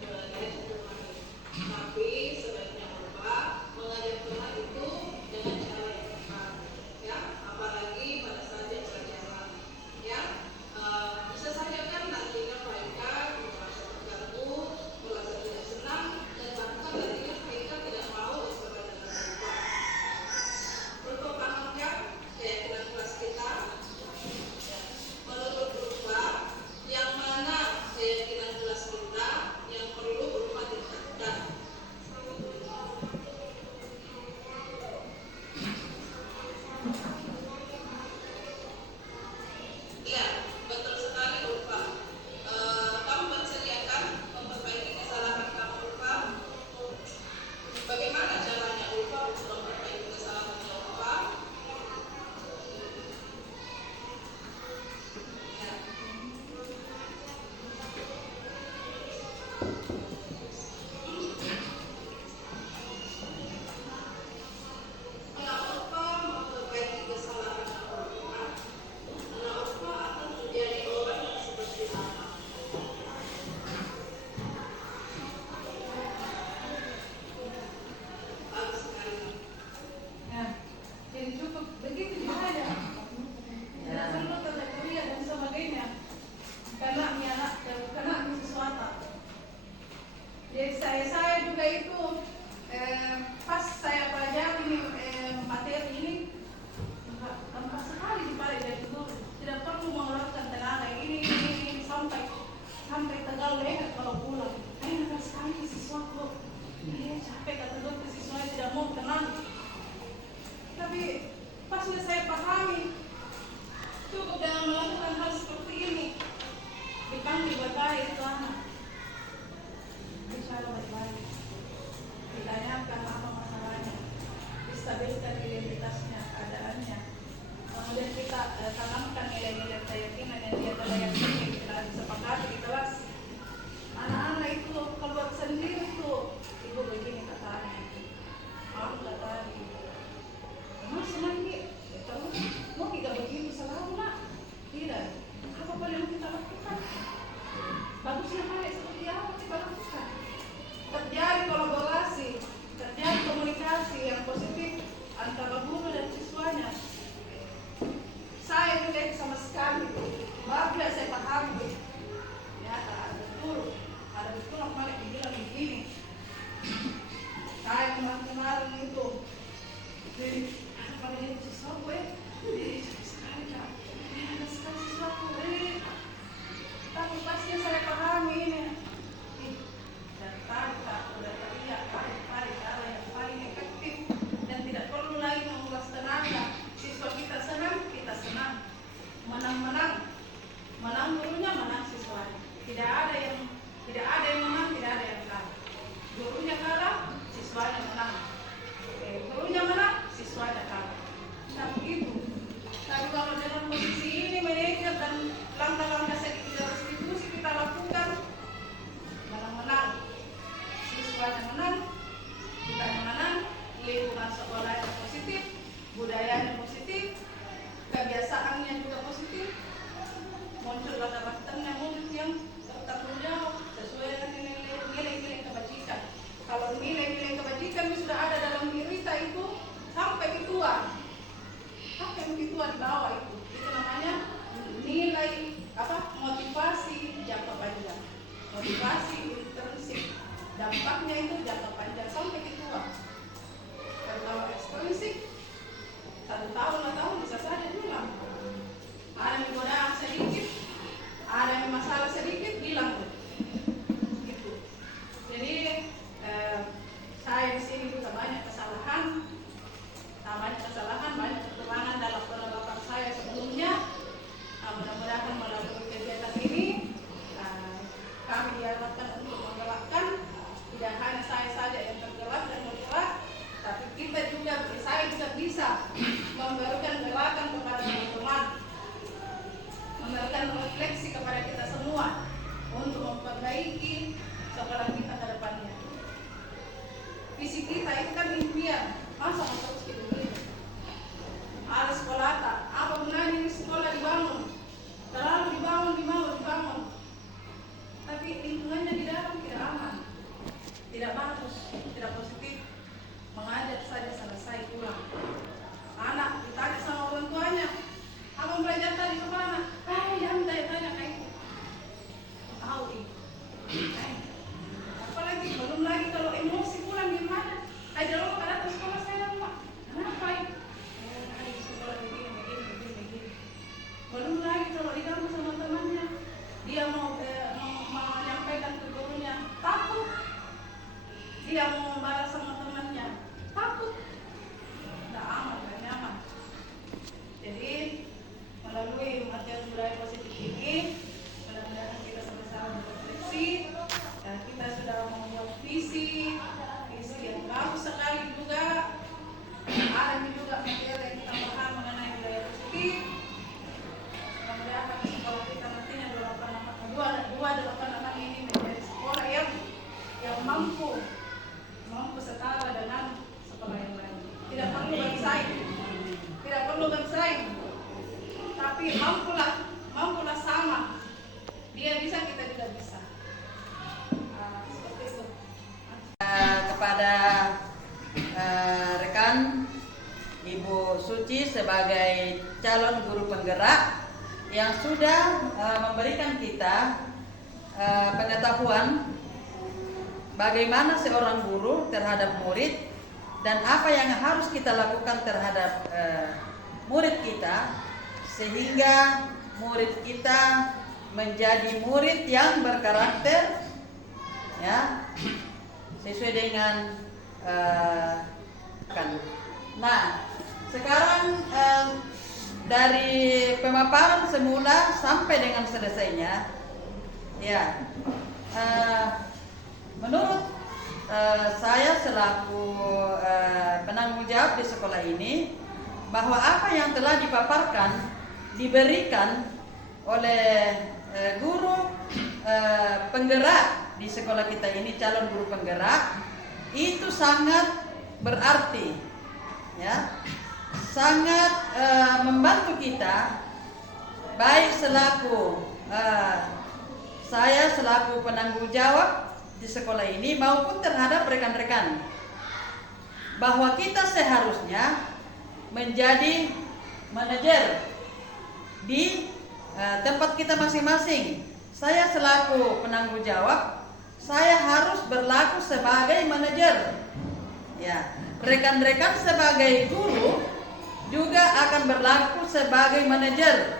belajar memahami. Tapi sebaiknya lupa mengajar teman itu dengan cara yang tepat. Ya, apalagi pada saat yang pelajaran. Ya, bisa saja kan nantinya Faika merasa terganggu, merasa tidak senang, dan bahkan nantinya Faika tidak mau sesuai dengan lupa. Untuk pahamkan keyakinan kelas kita, menurut berupa yang mana keyakinan kelas kita yang perlu berupa ditingkatkan. Iya, betul sekali lupa. Kamu bersediakan memperbaiki kesalahan kamu lupa. Bagaimana caranya lupa untuk memperbaiki kesalahan lupa? Ya. Anak lupa memperbaiki kesalahan lupa. Anak lupa akan menjadi orang yang seperti apa? Bagus sekali. Nah, jadi cukup begitu saja. Tidak perlu kategori dan sebagainya. Karena sesuatu. Jadi saya juga itu pas saya pelajari materi ini gampang sekali dibalik dari dulu. Tidak perlu mengeluarkan tenaga ini sampai tegal leher kalau pulang. Enak sekali siswaku. Capek kata dokter siswa tidak mau tenang. Tapi pas saya pahami, cukup jangan melakukan hal seperti ini. Dipanggil bapak itu anak. secara baik-baik. Ditanyakan apa masalahnya, distabilkan identitasnya, keadaannya. Kemudian kita tanamkan nilai-nilai keyakinan yang dia telah yakini, kita sepakati di kelas. Anak-anak itu keluar sendiri tuh, ibu begini katanya, aku katanya, mas lagi, kalau mau kita begitu selalu nak, tidak. Apa boleh kita lakukan? Bagusnya mana seperti apa kita lakukan? Terjadi kolaborasi, terjadi komunikasi yang positif antara guru dan siswanya. Saya tidak sama sekali, apabila saya pahami, ya ada betul apa yang dibilang begini. Saya kemarin itu, jadi apa yang siswa gue, sekali kak, ada sekali siswa gue, tapi pastinya saya pahami ini. Dan tarik cara yang paling efektif dan tidak perlu lagi menguras tenaga. Siswa kita senang, kita senang. Menang gurunya, menang siswanya. Tidak ada yang menang, tidak ada yang kalah. Gurunya kalah, siswanya menang. Gurunya menang, siswanya kalah. Nah begitu. Tapi kalau dalam posisi ini manajer dan langkah-langkah sedikit restitusi kita lakukan, menang-menang. Siswanya menang, kita menang, lingkungan sekolah yang positif, budayanya positif, kebiasaannya juga positif, muncul karakternya muncul yang bertanggung jawab sesuai dengan nilai-nilai kebajikan. Kalau nilai-nilai kebajikan sudah ada dalam diri kita itu sampai ketua di bawah itu namanya nilai motivasi jangka panjang, motivasi intrinsik, dampaknya itu jangka panjang sampai ketua. Kalau ekstrinsik 1 tahun 2 tahun bisa saja hilang. Ada godaan sedikit, ada masalah sedikit, hilang. Gitu. Jadi saya di sini juga banyak kesalahan, banyak kekurangan dalam penerapan saya sebelumnya. Mudah-mudahan melalui kegiatan ini kami diharapkan untuk menggerakkan, tidak hanya saya saja yang tergerak dan bergerak, tapi kita juga, saya juga bisa memberikan gerakan kepada teman-teman, memberikan refleksi kepada kita semua untuk memperbaiki sekolah kita ke depannya. Visi kita itu kan impian, masa terus begini? Ada sekolah apa gunanya ini sekolah dibangun? Terlalu dibangun. Tapi lingkungannya di dalam tidak aman, tidak bagus, tidak positif. Mengajar saja selesai pulang. Anak ditanya sama orang tuanya, abang belajar tadi kemana? Jangan tanya kayak itu. Tahu ini. Apalagi belum lagi kalau emosi pulang gimana? Aja lo pada datang sekolah saya rumah. Kenapa ini? Sekolah begini. Belum lagi kalau diganggu sama temannya, dia mau menyampaikan ke gurunya, takut. Dia mau membalas sama temannya, takut. Tidak aman, tidak nyaman. Jadi melalui materi budaya positif ini, mudah-mudahan kita sama-sama berefleksi. Kita sudah membuat visi yang bagus sekali juga. Ada juga materi yang kita paham mengenai budaya positif. Mudah-mudahan sekolah kita nantinya 2 ini menjadi sekolah yang mampu setara dengan sekolah yang lain. Tidak perlu bersaing, tapi mampulah sama. Dia bisa, kita juga bisa. Seperti itu. Kepada rekan Ibu Suci sebagai calon guru penggerak yang sudah memberikan kita pengetahuan bagaimana seorang guru terhadap murid dan apa yang harus kita lakukan terhadap murid kita sehingga murid kita menjadi murid yang berkarakter, ya, sesuai dengan kan. Nah, sekarang dari pemaparan semula sampai dengan selesainya, ya, menurut saya selaku penanggung jawab di sekolah ini, bahwa apa yang telah dipaparkan, diberikan oleh guru penggerak di sekolah kita ini, calon guru penggerak, itu sangat berarti, ya, sangat membantu kita, baik selaku saya selaku penanggung jawab di sekolah ini maupun terhadap rekan-rekan, bahwa kita seharusnya menjadi manajer di tempat kita masing-masing. Saya selaku penanggung jawab, saya harus berlaku sebagai manajer. Ya, rekan-rekan sebagai guru juga akan berlaku sebagai manajer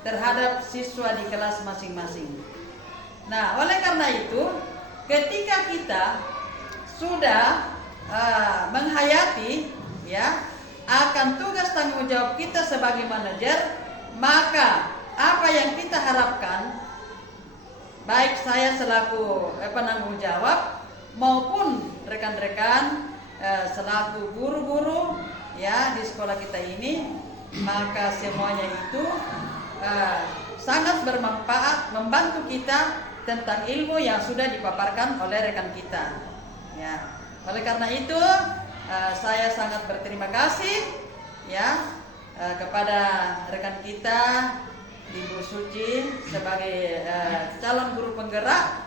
terhadap siswa di kelas masing-masing. Nah, oleh karena itu, ketika kita sudah menghayati, ya, akan tugas tanggung jawab kita sebagai manajer, maka apa yang kita harapkan, baik saya selaku penanggung jawab maupun rekan-rekan selaku guru-guru, ya, di sekolah kita ini, maka semuanya itu sangat bermanfaat, membantu kita tentang ilmu yang sudah dipaparkan oleh rekan kita. Ya, oleh karena itu saya sangat berterima kasih, ya, kepada rekan kita Ibu Suci sebagai calon guru penggerak